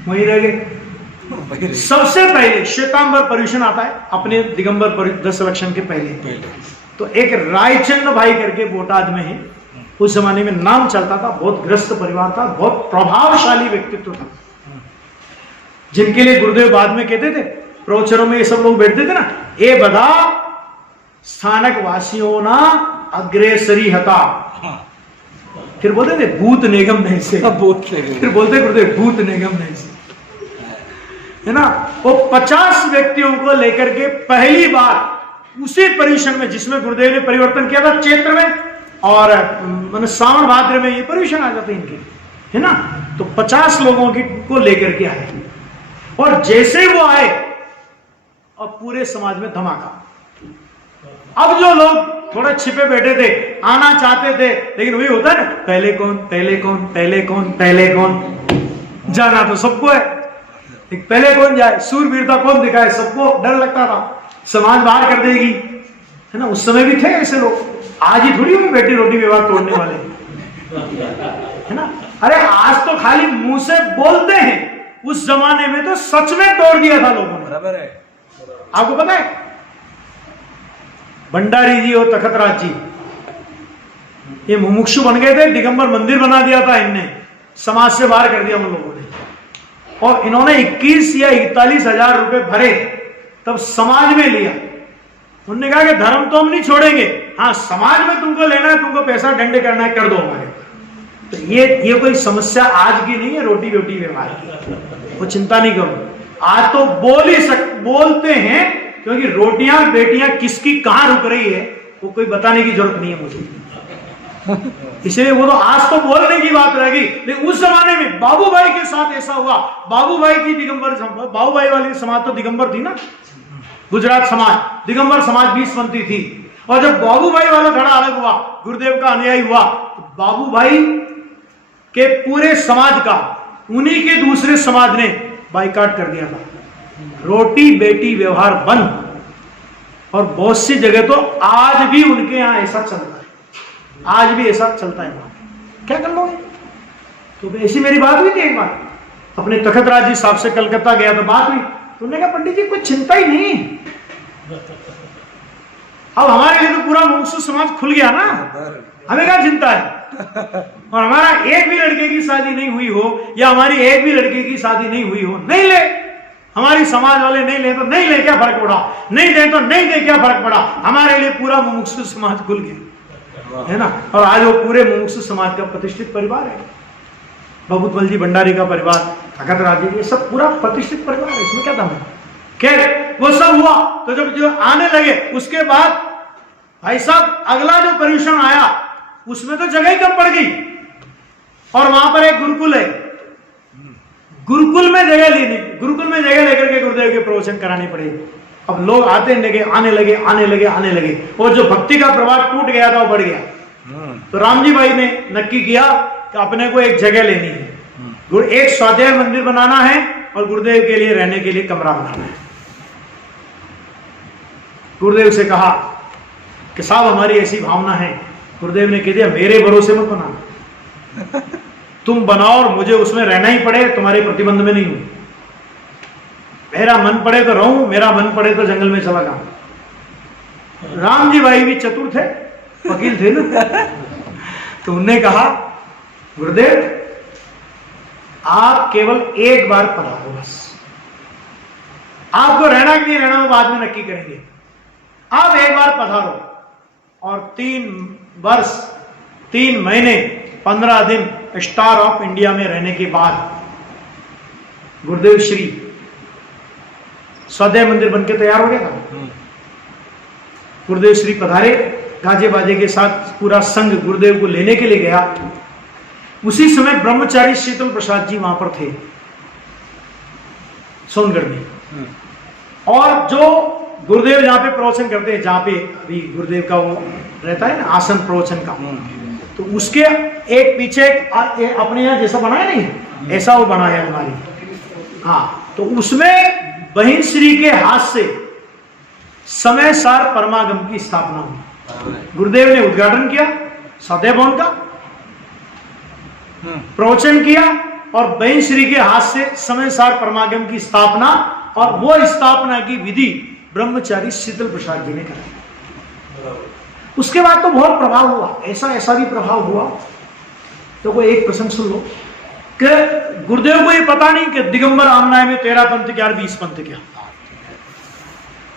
वहीं रह गए। सबसे पहले श्वेतांबर पर्यूषण आता है अपने दिगंबर दस इलेक्शन के पहले। तो एक रायचंद भाई करके बोटाद में है, उस जमाने में नाम चलता था, बहुत ग्रस्त परिवार था, बहुत प्रभावशाली व्यक्तित्व था, जिनके लिए गुरुदेव बाद में कहते थे, प्रवचनों में ये सब लोग बैठते थे ना, ए बदा स्थानक वासियों ना अग्रेसरी हता, फिर बोलते थे भूत निगम नहीं से, फिर बोलते गुरुदेव भूत निगम नहीं से, है ना। वो 50 व्यक्तियों को लेकर के पहली बार उसी पर्यूषण में, जिसमें गुरुदेव ने परिवर्तन किया था चैत्र में, और मैंने सावन भाद्र में ये पर्यूषण आ जाते इनके, है ना। तो 50 लोगों की को लेकर के आए, और जैसे वो आए और पूरे समाज में धमाका। अब जो लोग थोड़ा छिपे बैठे थे, आना चाहते थे, लेकिन वही होता है ना, पहले कौन पहले कौन पहले कौन पहले कौन, जाना तो सबको है, पहले कौन जाए, सूरवीरता कौन दिखाए, सबको डर लगता था समाज बाहर कर देगी, है ना। उस समय भी थे ऐसे लोग, आज ही थोड़ी हमें बेटी रोटी विवाद तोड़ने वाले, है ना। अरे आज तो खाली मुंह से बोलते हैं, उस जमाने में तो सच में तोड़ दिया था लोगों ने, बराबर है। आपको पता है भंडारी जी और तखतराज जी ये मुमुक्षु बन गए थे, दिगंबर मंदिर बना दिया था इनने, समाज से बाहर कर दिया उन लोगों ने, और इन्होंने 21 या 41 हजार रुपए भरे, तब समाज में लिया। उन्होंने कहा कि धर्म तो हम नहीं छोड़ेंगे, हाँ समाज में तुमको लेना है, तुमको पैसा डंडे करना है, कर दो हमारे। तो ये कोई समस्या आज की नहीं है, रोटी रोटी व्यवहार की, वो चिंता नहीं करो। आज तो बोलते हैं, क्योंकि रोटियां बेटियां किसकी कहां रुक रही है वो कोई बताने की जरूरत नहीं है मुझे, इसलिए वो तो आज तो बोलने की बात रहेगी। लेकिन उस जमाने में बाबूभाई के साथ ऐसा हुआ, बाबूभाई की दिगंबर, बाबूभाई वाली समाज तो दिगंबर थी ना, गुजरात समाज दिगंबर समाज 20 पंथी थी, और जब बाबूभाई वाला धड़ा अलग हुआ, गुरुदेव का अनुयायी हुआ, तो बाबूभाई के पूरे समाज का उन्हीं के दूसरे समाज ने बाइकाट कर दिया था, रोटी बेटी व्यवहार बंद। और बहुत सी जगह तो आज भी उनके यहां ऐसा चलता है, आज भी ऐसा चलता है। क्या कर लोगे? तो ऐसी मेरी बात हुई थी एक बार, अपने तखतराज जी साहब से कलकत्ता गया तो बात हुई, तो उन्होंने कहा पंडित जी कुछ चिंता ही नहीं, अब हमारे लिए तो पूरा मुमुक्षु समाज खुल गया ना, हमें क्या चिंता है। और हमारा एक भी लड़के की शादी नहीं हुई हो, या हमारी एक भी लड़के की शादी नहीं हुई हो, नहीं ले, हमारी समाज वाले नहीं ले तो नहीं ले, क्या फर्क पड़ा, नहीं दे तो नहीं दे, क्या फर्क पड़ा, हमारे लिए पूरा मुमुक्षु समाज खुल गया, है ना। और आज वो पूरे मुमुक्षु समाज का प्रतिष्ठित परिवार है, बबूतमल जी भंडारी का परिवार, तखतराज जी, ये सब पूरा प्रतिष्ठित परिवार है, इसमें क्या दम है। खैर वो सब हुआ, तो जब जो आने लगे उसके बाद भाई साहब अगला जो पर्यूषण आया उसमें तो जगह ही कम पड़ गई, और वहां पर एक गुरुकुल है, गुरुकुल में जगह लेकर के गुरुदेव के प्रवचन कराने पड़े। अब लोग आने लगे, और जो भक्ति का प्रवाह टूट गया था वो बढ़ गया। तो रामजी भाई ने नक्की किया कि अपने को एक जगह लेनी है, एक स्वाध्याय मंदिर बनाना है, और गुरुदेव के लिए रहने के लिए कमरा बनाना है। गुरुदेव से कहा कि साहब हमारी ऐसी भावना है। गुरुदेव ने कह दिया मेरे भरोसे मत बनाना, तुम बनाओ और मुझे उसमें रहना ही पड़े, तुम्हारे प्रतिबंध में नहीं हूं, मेरा मन पड़े तो रहूं, मेरा मन पड़े तो जंगल में चला जाऊं। राम जी भाई भी चतुर थे, वकील थे ना, तो उन्होंने कहा गुरुदेव आप केवल एक बार पधारो, बस आपको रहना कि नहीं रहना वो बाद में नक्की करेंगे, अब एक बार पधारो। और 3 वर्ष 3 महीने 15 दिन स्टार ऑफ इंडिया में रहने के बाद गुरुदेव श्री स्वाध्याय मंदिर बनके तैयार हो गया था। गुरुदेव श्री पधारे, गाजे बाजे के साथ पूरा संघ गुरुदेव को लेने के लिए गया। उसी समय ब्रह्मचारी शीतल प्रसाद जी वहां पर थे सोनगढ़ में। और जो गुरुदेव जहां पे प्रवचन करते हैं, जहां पे अभी गुरुदेव का वो रहता है ना आसन प्रवचन का, तो उसके एक पीछे अपने यहाँ जैसा बनाया नहीं, ऐसा वो बनाया हमारी। हाँ, तो उसमें बहिन श्री के हाथ से समय सार परमागम की स्थापना हुई। गुरुदेव ने उद्घाटन किया सदैव भवन का, प्रवचन किया और बहन श्री के हाथ से समय सार परमागम की स्थापना, और वो स्थापना की विधि ब्रह्मचारी शीतल प्रसाद जी ने कराई। उसके बाद तो बहुत प्रभाव हुआ, ऐसा भी प्रभाव हुआ। तो कोई एक प्रसंग सुन लो कि गुरुदेव को ये पता नहीं कि दिगंबर आमनाय में 13 पंथ क्या 20 पंथ क्या।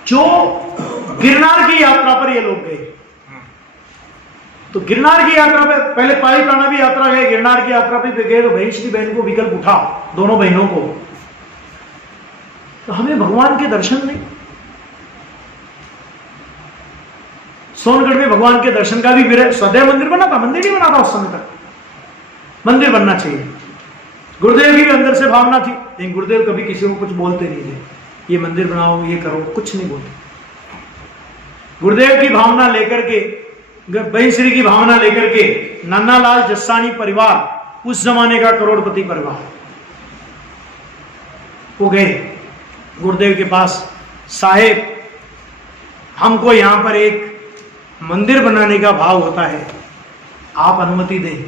जो गिरनार की यात्रा पर ये लोग गए, तो गिरनार की यात्रा पे पहले पाली ताना भी यात्रा गए, गिरनार की यात्रा पे गए तो बहन श्री बहन को विकल्प उठा, दोनों बहनों को, तो हमें भगवान के दर्शन नहीं। सोनगढ़ में भगवान के दर्शन का भी विरह, सदैव मंदिर बना था, मंदिर नहीं बना था उस समय तक, मंदिर बनना चाहिए। गुरुदेव की भी अंदर से भावना थी, लेकिन गुरुदेव कभी किसी को कुछ बोलते नहीं थे, ये मंदिर बनाओ, ये करो, कुछ नहीं बोलते। गुरुदेव की भावना लेकर के, बहन श्री की भावना लेकर के नन्नालाल जस्सानी परिवार, उस जमाने का करोड़पति परिवार, वो गए गुरुदेव के पास, साहेब हमको यहां पर एक मंदिर बनाने का भाव होता है, आप अनुमति दें।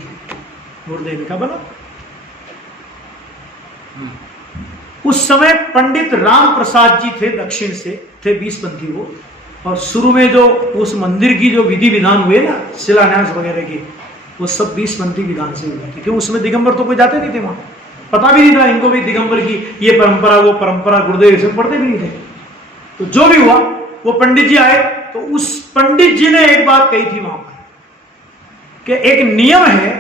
गुरुदेव ने कहा बनो। उस समय पंडित राम प्रसाद जी थे, दक्षिण से थे, 20 पंथी वो। और शुरू में जो उस मंदिर की जो विधि विधान हुए ना, शिलान्यास वगैरह की, वो सब 20 पंथी विधान से हुए थे, क्योंकि उसमें दिगंबर तो कोई जाते नहीं थे वहां, पता भी नहीं था इनको भी दिगंबर की ये परंपरा वो परंपरा, गुरुदेव से पढ़ते भी नहीं थे। तो जो भी हुआ, वो पंडित जी आए, तो उस पंडित जी ने एक बात कही थी वहां पर कि एक नियम है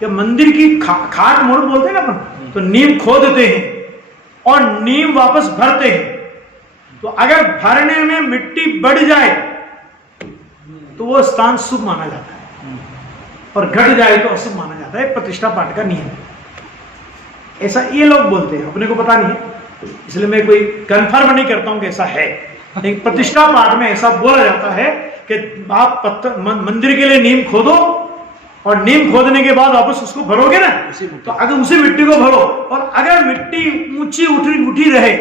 कि मंदिर की खाट मोड़ बोलते हैं ना अपन, तो नींव खोदते हैं और नींव वापस भरते हैं। तो अगर भरने में मिट्टी बढ़ जाए तो वो स्थान शुभ माना जाता है, और घट जाए तो अशुभ माना जाता है। प्रतिष्ठा पाठ का नियम, ऐसा ये लोग बोलते हैं, अपने को पता नहीं है, इसलिए मैं कोई कंफर्म नहीं करता हूं कि ऐसा है, लेकिन प्रतिष्ठा पाठ में ऐसा बोला जाता है कि आप पत्थर मंदिर के लिए नींव खोदो, और नींव खोदने के बाद वापस उसको भरोगे ना, तो अगर उसी मिट्टी को भरो, और अगर मिट्टी ऊंची उठी रहे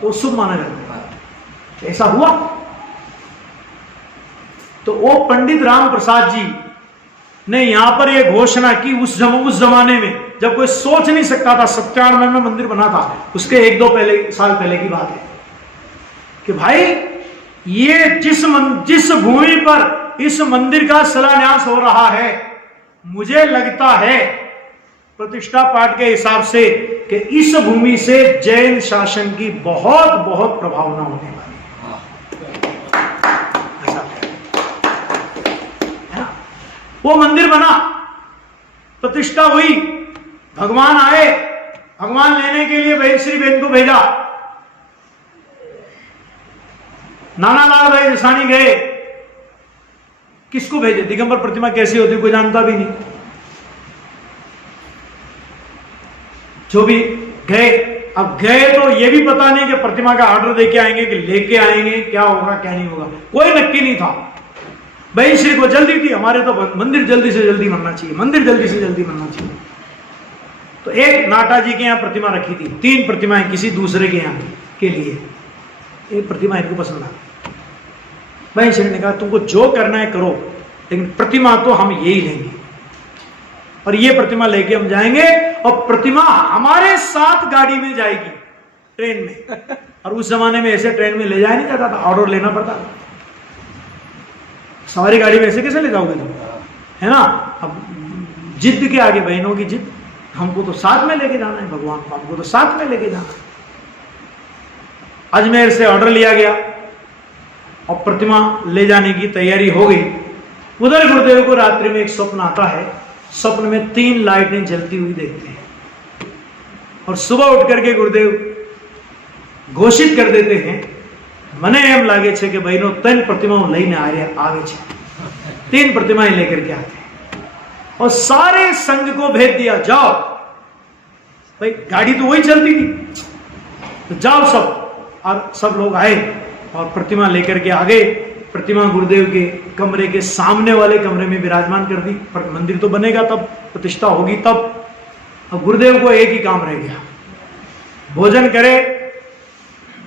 तो शुभ माना जाता है। ऐसा हुआ। तो वो पंडित राम प्रसाद जी ने यहां पर यह घोषणा की, उस जमाने में जब कोई सोच नहीं सकता था, 97 में मंदिर बना था, उसके 1-2 साल पहले की बात है, कि भाई ये जिस भूमि पर इस मंदिर का शिलान्यास हो रहा है, मुझे लगता है प्रतिष्ठा पाठ के हिसाब से कि इस भूमि से जैन शासन की बहुत बहुत प्रभावना होने वाली है। वो मंदिर बना, प्रतिष्ठा हुई, भगवान आए, भगवान लेने के लिए बहन श्री बहन को भेजा, नानालाल भाई जसानी गए। किसको भेजे? दिगंबर प्रतिमा कैसी होती कोई जानता भी नहीं। जो भी गए, अब गए तो ये भी पता नहीं कि प्रतिमा का ऑर्डर देके आएंगे कि लेके आएंगे, क्या होगा क्या नहीं होगा, कोई नक्की नहीं था। बहन श्री को जल्दी थी, हमारे तो मंदिर जल्दी से जल्दी बनना चाहिए, मंदिर जल्दी से जल्दी बनना चाहिए। तो एक नाटा जी के यहाँ प्रतिमा रखी थी, 3 प्रतिमाएं किसी दूसरे के यहाँ के लिए, एक प्रतिमा इनको पसंद आ। बहन श्री ने कहा तुमको जो करना है करो, लेकिन प्रतिमा तो हम यही लेंगे, और ये प्रतिमा लेके हम जाएंगे, और प्रतिमा हमारे साथ गाड़ी में जाएगी, ट्रेन में। और उस जमाने में ऐसे ट्रेन में ले जाया नहीं जाता था, ऑर्डर लेना पड़ता था। सवारी गाड़ी में ऐसे कैसे ले जाओगे तुम, है ना। अब जिद के आगे बहनों की जिद, हमको तो साथ में लेके जाना है, भगवान को हमको तो साथ में लेके जाना है। अजमेर से ऑर्डर लिया गया, और प्रतिमा ले जाने की तैयारी हो गई। उधर गुरुदेव को रात्रि में एक स्वप्न आता है। स्वप्न में 3 लाइटें जलती हुई देखते हैं और सुबह उठ करके गुरुदेव घोषित कर देते हैं, મને એમ લાગે છે કે ભાઈનો 3 प्रतिमाओं લઈને આવે છે। 3 प्रतिमाएं लेकर के आते हैं और सारे संघ को भेज दिया, जाओ भाई, गाड़ी तो वही चलती थी, तो जाओ सब। और सब लोग आए और प्रतिमा लेकर के आ गए। प्रतिमा गुरुदेव के कमरे के सामने वाले कमरे में विराजमान कर दी। पर मंदिर तो बनेगा तब, प्रतिष्ठा होगी तब। अब गुरुदेव को एक ही काम रह गया, भोजन करे,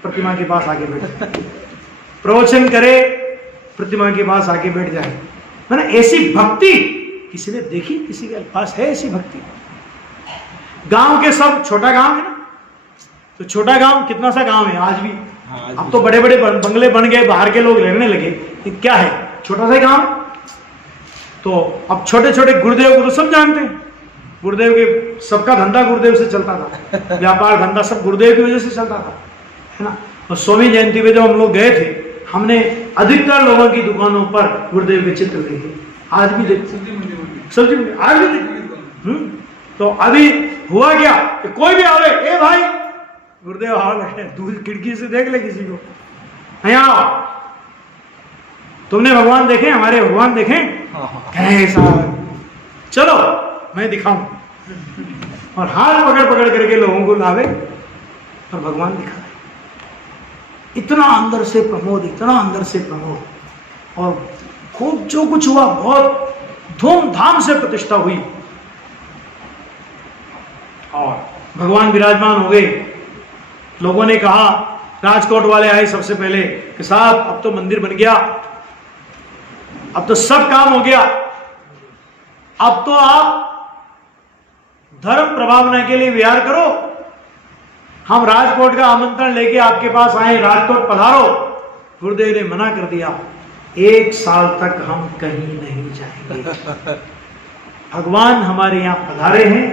प्रतिमा के पास आके बैठ, प्रवचन करे, प्रतिमा के पास आके बैठ जाए। मैंने ऐसी भक्ति किसी ने देखी? किसी के पास है ऐसी भक्ति? गांव के सब, छोटा गांव है ना, तो छोटा गांव कितना सा गांव है आज भी। अब तो बड़े बड़े बंगले बन गए, बाहर के लोग रहने लगे, क्या है, छोटा सा गांव। तो अब छोटे छोटे गुरुदेव को तो सब जानते हैं। गुरुदेव के सबका धंधा गुरुदेव से चलता था, व्यापार धंधा सब गुरुदेव की वजह से चलता था, है ना। और स्वामी जयंती में जब हम लोग गए थे, हमने अधिकतर लोगों की दुकानों पर गुरुदेव के चित्र देखे। आज भी देखते, सब्जी मंडी आज भी देखते। तो अभी हुआ क्या कि कोई भी आवे, ए भाई गुरुदेव हाल है, दूर खिड़की से देख ले किसी को, यहाँ आओ, तुमने भगवान देखे, हमारे भगवान देखे, ऐसा चलो मैं दिखाऊं। और हाथ पकड़ पकड़ करके लोगों को लावे और भगवान दिखावे। इतना अंदर से प्रमोद, इतना अंदर से प्रमोद। और खूब जो कुछ हुआ, बहुत धूमधाम से प्रतिष्ठा हुई और भगवान विराजमान हो गए। लोगों ने कहा, राजकोट वाले आए सबसे पहले कि साहब अब तो मंदिर बन गया, अब तो सब काम हो गया, अब तो आप धर्म प्रभावना के लिए विहार करो। हम राजकोट का आमंत्रण लेके आपके पास आए, राजकोट पधारो। गुरुदेव ने मना कर दिया, 1 साल तक हम कहीं नहीं जाएंगे। भगवान हमारे यहाँ पधारे हैं,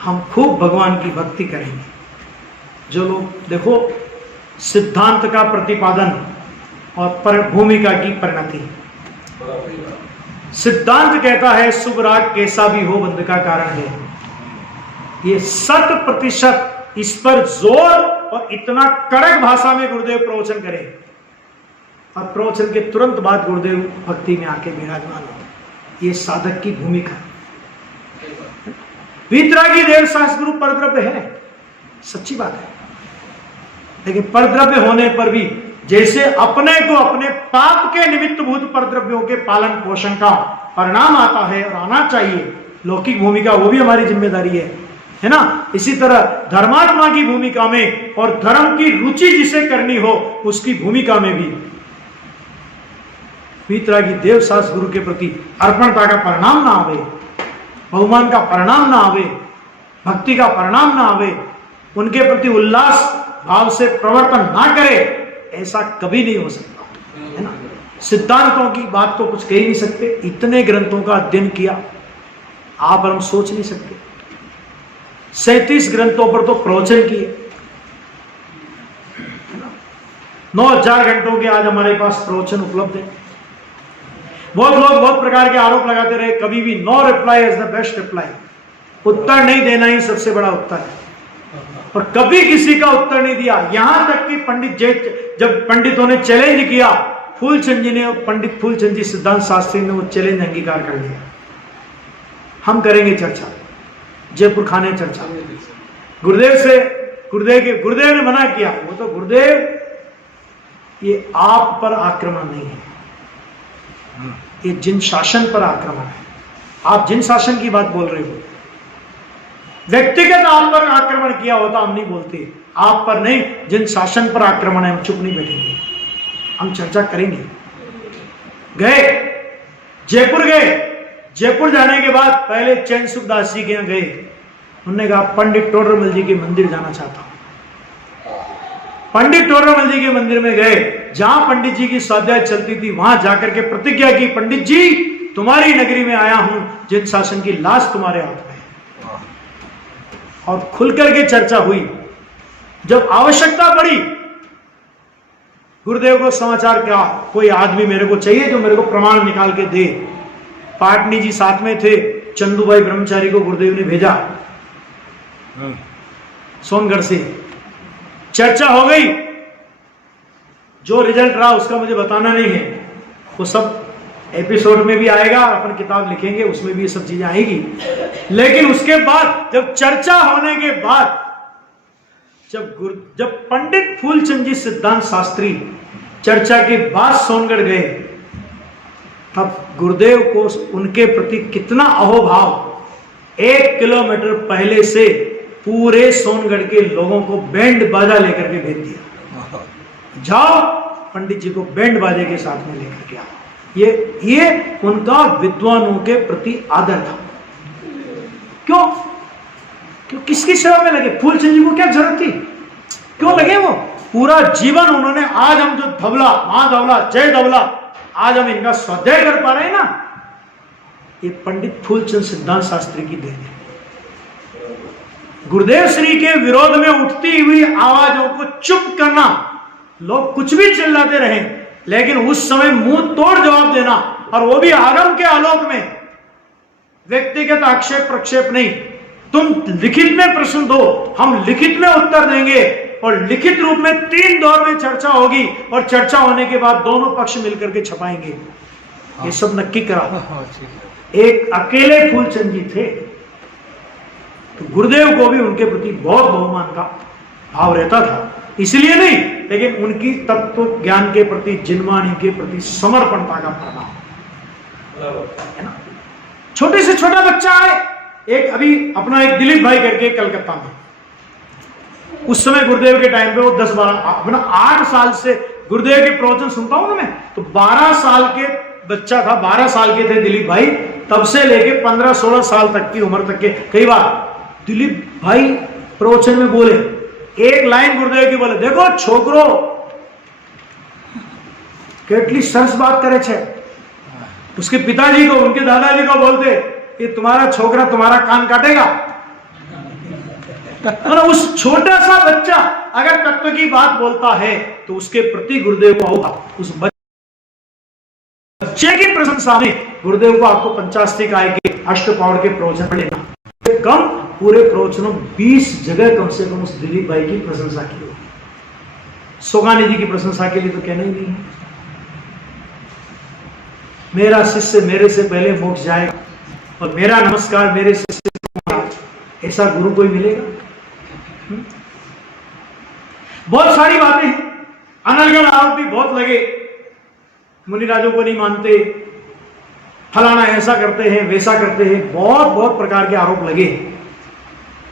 हम खूब भगवान की भक्ति करेंगे। जो लोग देखो, सिद्धांत का प्रतिपादन और भूमिका की परिणति। सिद्धांत कहता है शुभ राग कैसा भी हो बंध का कारण है। ये 100% इस पर जोर और इतना कड़क भाषा में गुरुदेव प्रवचन करें और प्रवचन के तुरंत बाद गुरुदेव भक्ति में आके विराजमान हो। ये साधक की भूमिका। वीतरागी देव शास्त्र गुरु परद्रव्य है, सच्ची बात है, लेकिन परद्रव्य होने पर भी जैसे अपने को अपने पाप के निमित्त भूत परद्रव्यों के पालन पोषण का परिणाम आता है और आना चाहिए, लौकिक भूमिका वो भी हमारी जिम्मेदारी है ना। इसी तरह धर्मात्मा की भूमिका में और धर्म की रुचि जिसे करनी हो उसकी भूमिका में भी वीतरागी देव शास्त्र गुरु के प्रति अर्पणता का परिणाम ना आवे, बहुमान का परिणाम ना आवे, भक्ति का परिणाम ना आवे, उनके प्रति उल्लास भाव से प्रवर्तन ना करे, ऐसा कभी नहीं हो सकता, है ना। सिद्धांतों की बात तो कुछ कह ही नहीं सकते, इतने ग्रंथों का अध्ययन किया आप और हम सोच नहीं सकते। 37 ग्रंथों पर तो प्रवचन किए, 9000 घंटों के आज हमारे पास प्रवचन उपलब्ध है। बहुत लोग बहुत प्रकार के आरोप लगाते रहे, कभी भी no reply is the best reply, उत्तर नहीं देना ही सबसे बड़ा उत्तर है, और कभी किसी का उत्तर नहीं दिया। यहां तक कि जब पंडितों ने चैलेंज किया, फूलचंद जी ने, पंडित फूलचंद जी सिद्धांत शास्त्री ने वो चैलेंज अंगीकार कर लिया, हम करेंगे चर्चा, जयपुर खाने चर्चा। गुरुदेव ने मना किया, वो तो गुरुदेव ये आप पर आक्रमण नहीं है, ये जिन शासन पर आक्रमण है। आप जिन शासन की बात बोल रहे हो, व्यक्तिगत आप पर आक्रमण किया होता हम नहीं बोलते, आप पर नहीं, जिन शासन पर आक्रमण है हम चुप नहीं बैठेंगे, हम चर्चा करेंगे। गए जयपुर गए, जयपुर जाने के बाद पहले चैन सुखदास जी के यहाँ गए, उन्होंने कहा पंडित टोडरमल जी के मंदिर जाना चाहता हूं। पंडित टोडरमल जी के मंदिर में गए, जहां पंडित जी की स्वाध्याय चलती थी, वहां जाकर के प्रतिज्ञा की, पंडित जी तुम्हारी नगरी में आया हूं, जिन शासन की लाश तुम्हारे हाथ में है। और खुल करके चर्चा हुई। जब आवश्यकता पड़ी गुरुदेव को समाचार क्या, कोई आदमी मेरे को चाहिए जो मेरे को प्रमाण निकाल के दे। पाटनी जी साथ में थे, चंदूभाई ब्रह्मचारी को गुरुदेव ने भेजा सोनगढ़ से। चर्चा हो गई, जो रिजल्ट रहा उसका मुझे बताना नहीं है, वो सब एपिसोड में भी आएगा, अपन किताब लिखेंगे उसमें भी ये सब चीजें आएगी। लेकिन उसके बाद जब चर्चा होने के बाद, जब पंडित फूलचंद जी सिद्धांत शास्त्री चर्चा के बाद सोनगढ़ गए, तब गुरुदेव को उनके प्रति कितना अहोभाव। 1 किलोमीटर पहले से पूरे सोनगढ़ के लोगों को बैंड बाजा लेकर के भेज दिया, जाओ पंडित जी को बैंड बाजे के साथ में लेकर के आओ। ये उनका विद्वानों के प्रति आदर था। क्यों किसकी सेवा में लगे? फूलचंद जी को क्या जरूरत थी? क्यों लगे वो? पूरा जीवन उन्होंने, आज हम जो धवला, महाधवला, जय धवला, आज हम इनका स्वाध्याय कर पा रहे हैं ना, ये पंडित फूलचंद सिद्धांत शास्त्री की देन है। गुरुदेव श्री के विरोध में उठती हुई आवाजों को चुप करना, लोग कुछ भी चिल्लाते रहे, लेकिन उस समय मुंह तोड़ जवाब देना, और वो भी आगम के आलोक में, व्यक्तिगत आक्षेप प्रक्षेप नहीं। तुम लिखित में प्रश्न दो, हम लिखित में उत्तर देंगे, और लिखित रूप में 3 दौर में चर्चा होगी, और चर्चा होने के बाद दोनों पक्ष मिलकर के छपाएंगे। ये सब नक्की करा। एक अकेले फूलचंद जी थे, तो गुरुदेव को भी उनके प्रति बहुत बहुमान का भाव रहता था। इसलिए नहीं, लेकिन उनकी तत्व ज्ञान के प्रति, जिनवाणी के प्रति समर्पणता का प्रभाव है ना। छोटे से छोटा बच्चा है, एक अभी अपना एक दिलीप भाई करके कलकत्ता में, उस समय गुरुदेव के टाइम पे वो 10-12 अपना 8 साल से गुरुदेव के प्रवचन सुनता हूं ना मैं, तो 12 साल के बच्चा था, 12 साल के थे दिलीप भाई, तब से लेके 15-16 साल तक की उम्र तक के। कई बार दिलीप भाई प्रवचन में बोले, एक लाइन गुरुदेव की बोले, देखो छोकरो કેટલી સરસ बात करे छे। उसके पिताजी को, उनके दादाजी को बोलते, ये तुम्हारा छोकरा तुम्हारा कान काटेगा। तो उस छोटा सा बच्चा अगर तत्व की बात बोलता है, तो उसके प्रति गुरुदेव को होगा, उस बच्चे की प्रशंसा में गुरुदेव को आपको 50 काय के अष्टपौड़ के प्रवचन पढ़ेगा, कम पूरे प्रवचनों 20 जगह कम से कम उस दिलीप भाई की प्रशंसा की होगी। सोगानी जी की प्रशंसा के लिए तो कहना ही नहीं है। मेरा शिष्य मेरे से पहले मोक्ष जाएगा, और मेरा नमस्कार मेरे शिष्य को, ऐसा गुरु कोई मिलेगा? बहुत सारी बातें हैं, अनर्गल आरोप भी बहुत लगे, मुनिराजों को नहीं मानते, फलाना ऐसा करते हैं, वैसा करते हैं, बहुत बहुत प्रकार के आरोप लगे।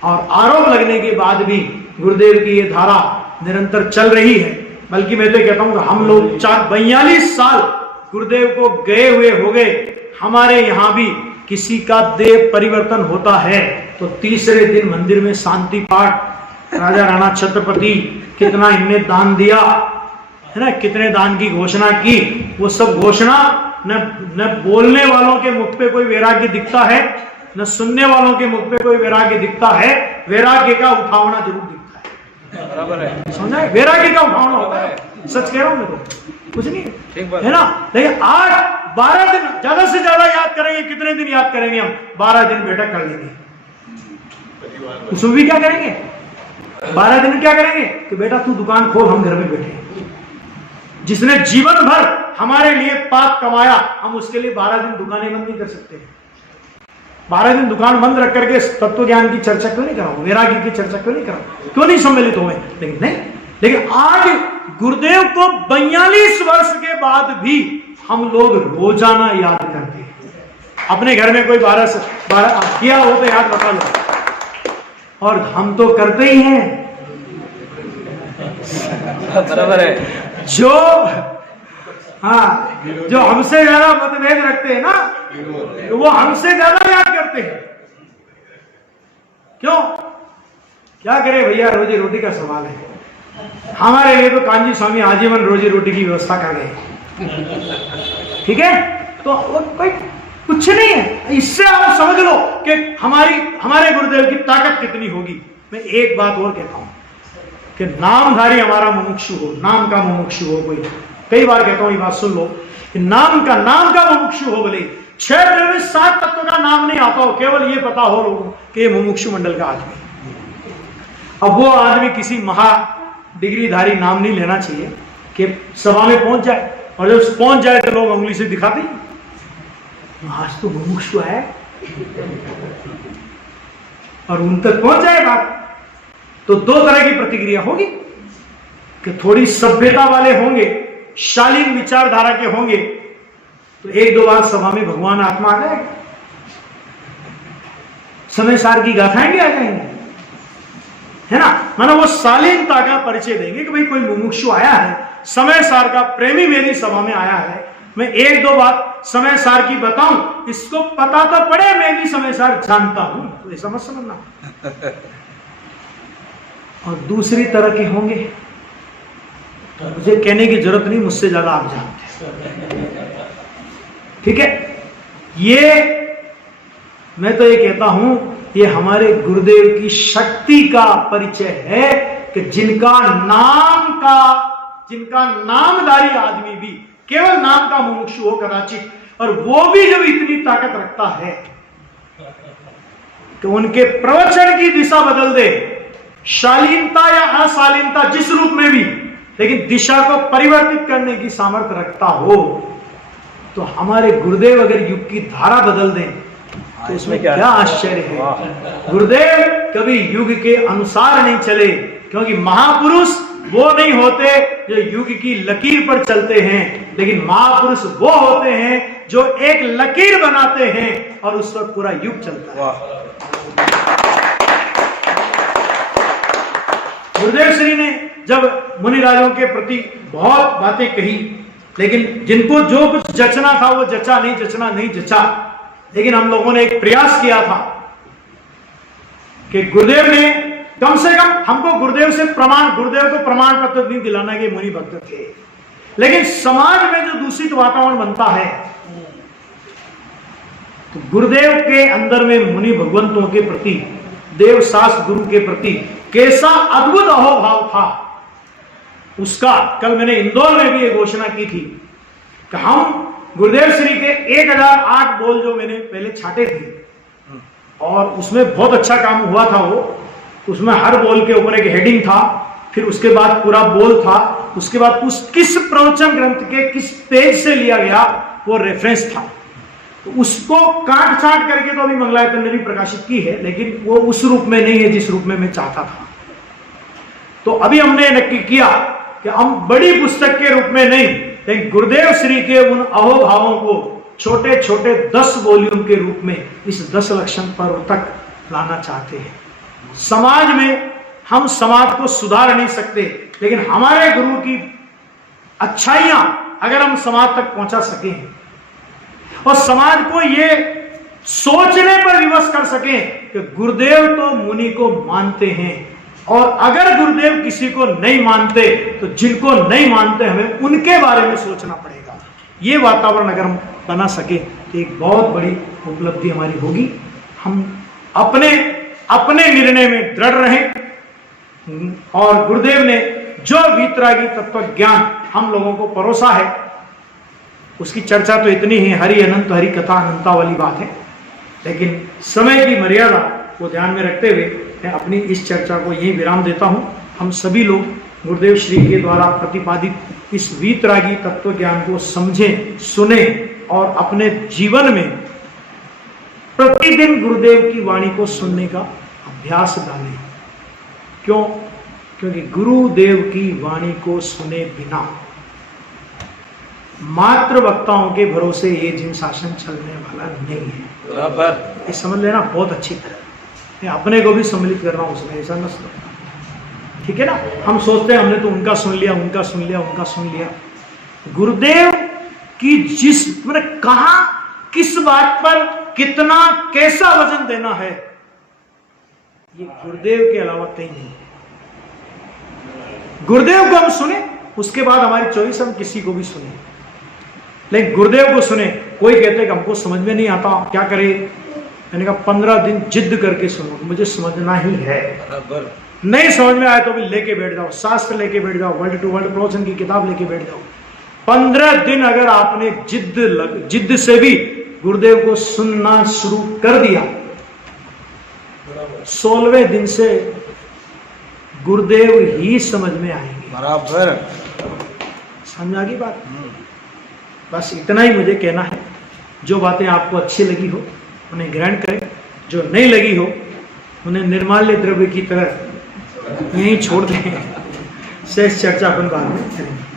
और आरोप लगने के बाद भी गुरुदेव की ये धारा निरंतर चल रही है। बल्कि मैं तो कहता हूं कि हम लोग 42 साल गुरुदेव को गए हुए हो गए, हमारे यहां भी किसी का देह परिवर्तन होता है तो तीसरे दिन मंदिर में शांति पाठ, राजा राणा छत्रपति, कितना इनने दान दिया है ना, कितने दान की घोषणा की, वो सब घोषणा न बोलने वालों के मुख पे कोई वैराग्य दिखता है, न सुनने वालों के मुख पे कोई वैराग्य दिखता है। वैराग्य का उठावना जरूर दिखता है, बराबर है, समझा? वैराग्य का उठावना होता है, सच कह रहा हूं मैं तो, कुछ नहीं है ना। लेकिन 8-12 दिन ज्यादा से ज्यादा याद करेंगे, कितने दिन याद करेंगे हम? 12 दिन बैठक कर लेंगे, उसमें भी क्या करेंगे? 12 दिन क्या करेंगे कि बेटा तू दुकान खोल, हम घर में बैठे। जिसने जीवन भर हमारे लिए पाप कमाया, हम उसके लिए 12 दिन दुकानें बंद नहीं कर सकते। 12 दिन दुकान बंद रख करके तत्व ज्ञान की चर्चा क्यों नहीं कराऊं, वैराग्य की चर्चा क्यों नहीं कराऊं, क्यों नहीं सम्मिलित हुए? लेकिन नहीं, लेकिन आज गुरुदेव को 42 वर्ष के बाद भी हम लोग रोजाना याद करते हैं। अपने घर में कोई 12 किया हो तो याद बता लो, और हम तो करते ही हैं, बराबर है। जो जो हमसे ज्यादा मतभेद रखते हैं ना, तो वो हमसे ज्यादा याद करते हैं। क्यों? क्या करे भैया, रोजी रोटी का सवाल है। हमारे लिए तो कांजी स्वामी आजीवन रोजी रोटी की व्यवस्था कर गए, ठीक है? तो कोई कुछ नहीं है। इससे आप समझ लो कि हमारे गुरुदेव की ताकत कितनी होगी। मैं एक बात और कहता हूं, कि नामधारी हमारा मुमुक्षु हो, नाम का मुमुक्षु हो कोई। कई बार कहता हूं ये बात सुन लो कि नाम का मुमुक्षु हो, भले 6 द्रव्य 7 तत्व का नाम नहीं आता हो, केवल ये पता हो लोगों कि ये मुमुक्षु मंडल का आदमी। अब वो आदमी किसी महा डिग्रीधारी नाम नहीं लेना चाहिए कि सभा में पहुंच जाए, और जब पहुंच जाए तो लोग उंगली से दिखाते आज तो मुमुक्षु है, और उन तक पहुंच जाए बात तो 2 तरह की प्रतिक्रिया होगी कि थोड़ी सभ्यता वाले होंगे, शालीन विचारधारा के होंगे, तो 1-2 बार सभा में भगवान आत्मा आ जाएगा, समय सार की गाथाएं भी आ जाएंगी, है ना। मानो वो शालीनता का परिचय देंगे कि भाई कोई मुमुक्षु आया है, समय सार का प्रेमी मेरी सभा में आया है, मैं 1-2 बात समय सार की बताऊं, इसको पता तो पड़े मैं भी समय सार जानता हूं, तो ऐसा मत समझना। और दूसरी तरह के होंगे, तो मुझे कहने की जरूरत नहीं, मुझसे ज्यादा आप जानते हैं, ठीक है। ये मैं तो ये कहता हूं, ये हमारे गुरुदेव की शक्ति का परिचय है कि जिनका नामधारी आदमी भी केवल नाम का मुमुक्षु हो कदाचित, और वो भी जब इतनी ताकत रखता है कि उनके प्रवचन की दिशा बदल दे, शालीनता या अशालीनता जिस रूप में भी, लेकिन दिशा को परिवर्तित करने की सामर्थ्य रखता हो, तो हमारे गुरुदेव अगर युग की धारा बदल दें तो इसमें क्या आश्चर्य है। गुरुदेव कभी युग के अनुसार नहीं चले, क्योंकि महापुरुष वो नहीं होते जो युग की लकीर पर चलते हैं, लेकिन महापुरुष वो होते हैं जो एक लकीर बनाते हैं और उस वक्त पूरा युग चलता है। गुरुदेव श्री ने जब मुनिराजों के प्रति बहुत बातें कही, लेकिन जिनको जो कुछ जचना था वो जचा, नहीं जचना नहीं जचा, लेकिन हम लोगों ने एक प्रयास किया था कि गुरुदेव ने कम से कम हमको गुरुदेव को प्रमाण पत्र नहीं दिलाना कि मुनि भक्त थे, लेकिन समाज में जो दूषित वातावरण बनता है, तो गुरुदेव के अंदर में मुनि भगवंतों के प्रति, देव शास्त्र गुरु के प्रति कैसा अद्भुत अहोभाव था, उसका कल मैंने इंदौर में भी एक घोषणा की थी कि हम गुरुदेव श्री के 1008 बोल जो मैंने पहले छाटे थे, और उसमें बहुत अच्छा काम हुआ था। वो उसमें हर बोल के ऊपर एक हेडिंग था, फिर उसके बाद पूरा बोल था, उसके बाद उस किस प्रवचन ग्रंथ के किस पेज से लिया गया वो रेफरेंस था। तो उसको काट छाट करके तो अभी मंगलायतन ने भी प्रकाशित की है, लेकिन वो उस रूप में नहीं है जिस रूप में मैं चाहता था। तो अभी हमने नक्की किया कि हम बड़ी पुस्तक के रूप में नहीं, लेकिन गुरुदेव श्री के उन अहोभावों को छोटे छोटे 10 वॉल्यूम के रूप में इस 10 लक्षण पर्व तक लाना चाहते हैं। समाज में हम समाज को सुधार नहीं सकते, लेकिन हमारे गुरु की अच्छाइयां अगर हम समाज तक पहुंचा सके और समाज को ये सोचने पर विवश कर सके कि गुरुदेव तो मुनि को मानते हैं, और अगर गुरुदेव किसी को नहीं मानते तो जिनको नहीं मानते हमें उनके बारे में सोचना पड़ेगा। ये वातावरण अगर हम बना सके तो एक बहुत बड़ी उपलब्धि हमारी होगी। हम अपने निर्णय में दृढ़ रहें, और गुरुदेव ने जो वीतरागी तत्व ज्ञान हम लोगों को परोसा है उसकी चर्चा तो इतनी ही हरि अनंत हरि कथा अनंता वाली बात है, लेकिन समय की मर्यादा को ध्यान में रखते हुए मैं अपनी इस चर्चा को यही विराम देता हूं। हम सभी लोग गुरुदेव श्री के द्वारा प्रतिपादित इस वीतरागी तत्व ज्ञान को समझें, सुने और अपने जीवन में प्रतिदिन गुरुदेव की वाणी को सुनने का अभ्यास डालें। क्यों? क्योंकि गुरुदेव की वाणी को सुने बिना मात्र वक्ताओं के भरोसे ये जिन शासन चलने वाला नहीं है। बराबर, ये समझ लेना बहुत अच्छी तरह। मैं अपने को भी सम्मिलित कर रहा हूं उसमें, ऐसा न समझना, ठीक है ना। हम सोचते हैं हमने तो उनका सुन लिया, उनका सुन लिया, उनका सुन लिया। गुरुदेव की जिस मतलब कहां किस बात पर कितना कैसा वजन देना है, ये गुरुदेव के अलावा कहीं नहीं। गुरुदेव को हम सुने, उसके बाद हमारी चॉइस हम किसी को भी सुने, लेकिन गुरुदेव को सुने। कोई कहते हैं कि हमको समझ में नहीं आता, क्या करे? मैंने कहा 15 दिन जिद करके सुनो, मुझे समझना ही है। नहीं समझ में आए तो भी लेके बैठ जाओ, शास्त्र लेके बैठ जाओ, वर्ल्ड टू वर्ल्ड प्रवचन की किताब लेके बैठ जाओ। 15 दिन अगर आपने जिद्द से भी गुरुदेव को सुनना शुरू कर दिया, 16वें दिन से गुरुदेव ही समझ में आएंगे। बराबर, समझ आ गई बात? बस इतना ही मुझे कहना है। जो बातें आपको अच्छी लगी हो उन्हें ग्रहण करें, जो नहीं लगी हो उन्हें निर्माल्य द्रव्य की तरह यहीं छोड़ दें। शेष चर्चा अपन बाद में करेंगे।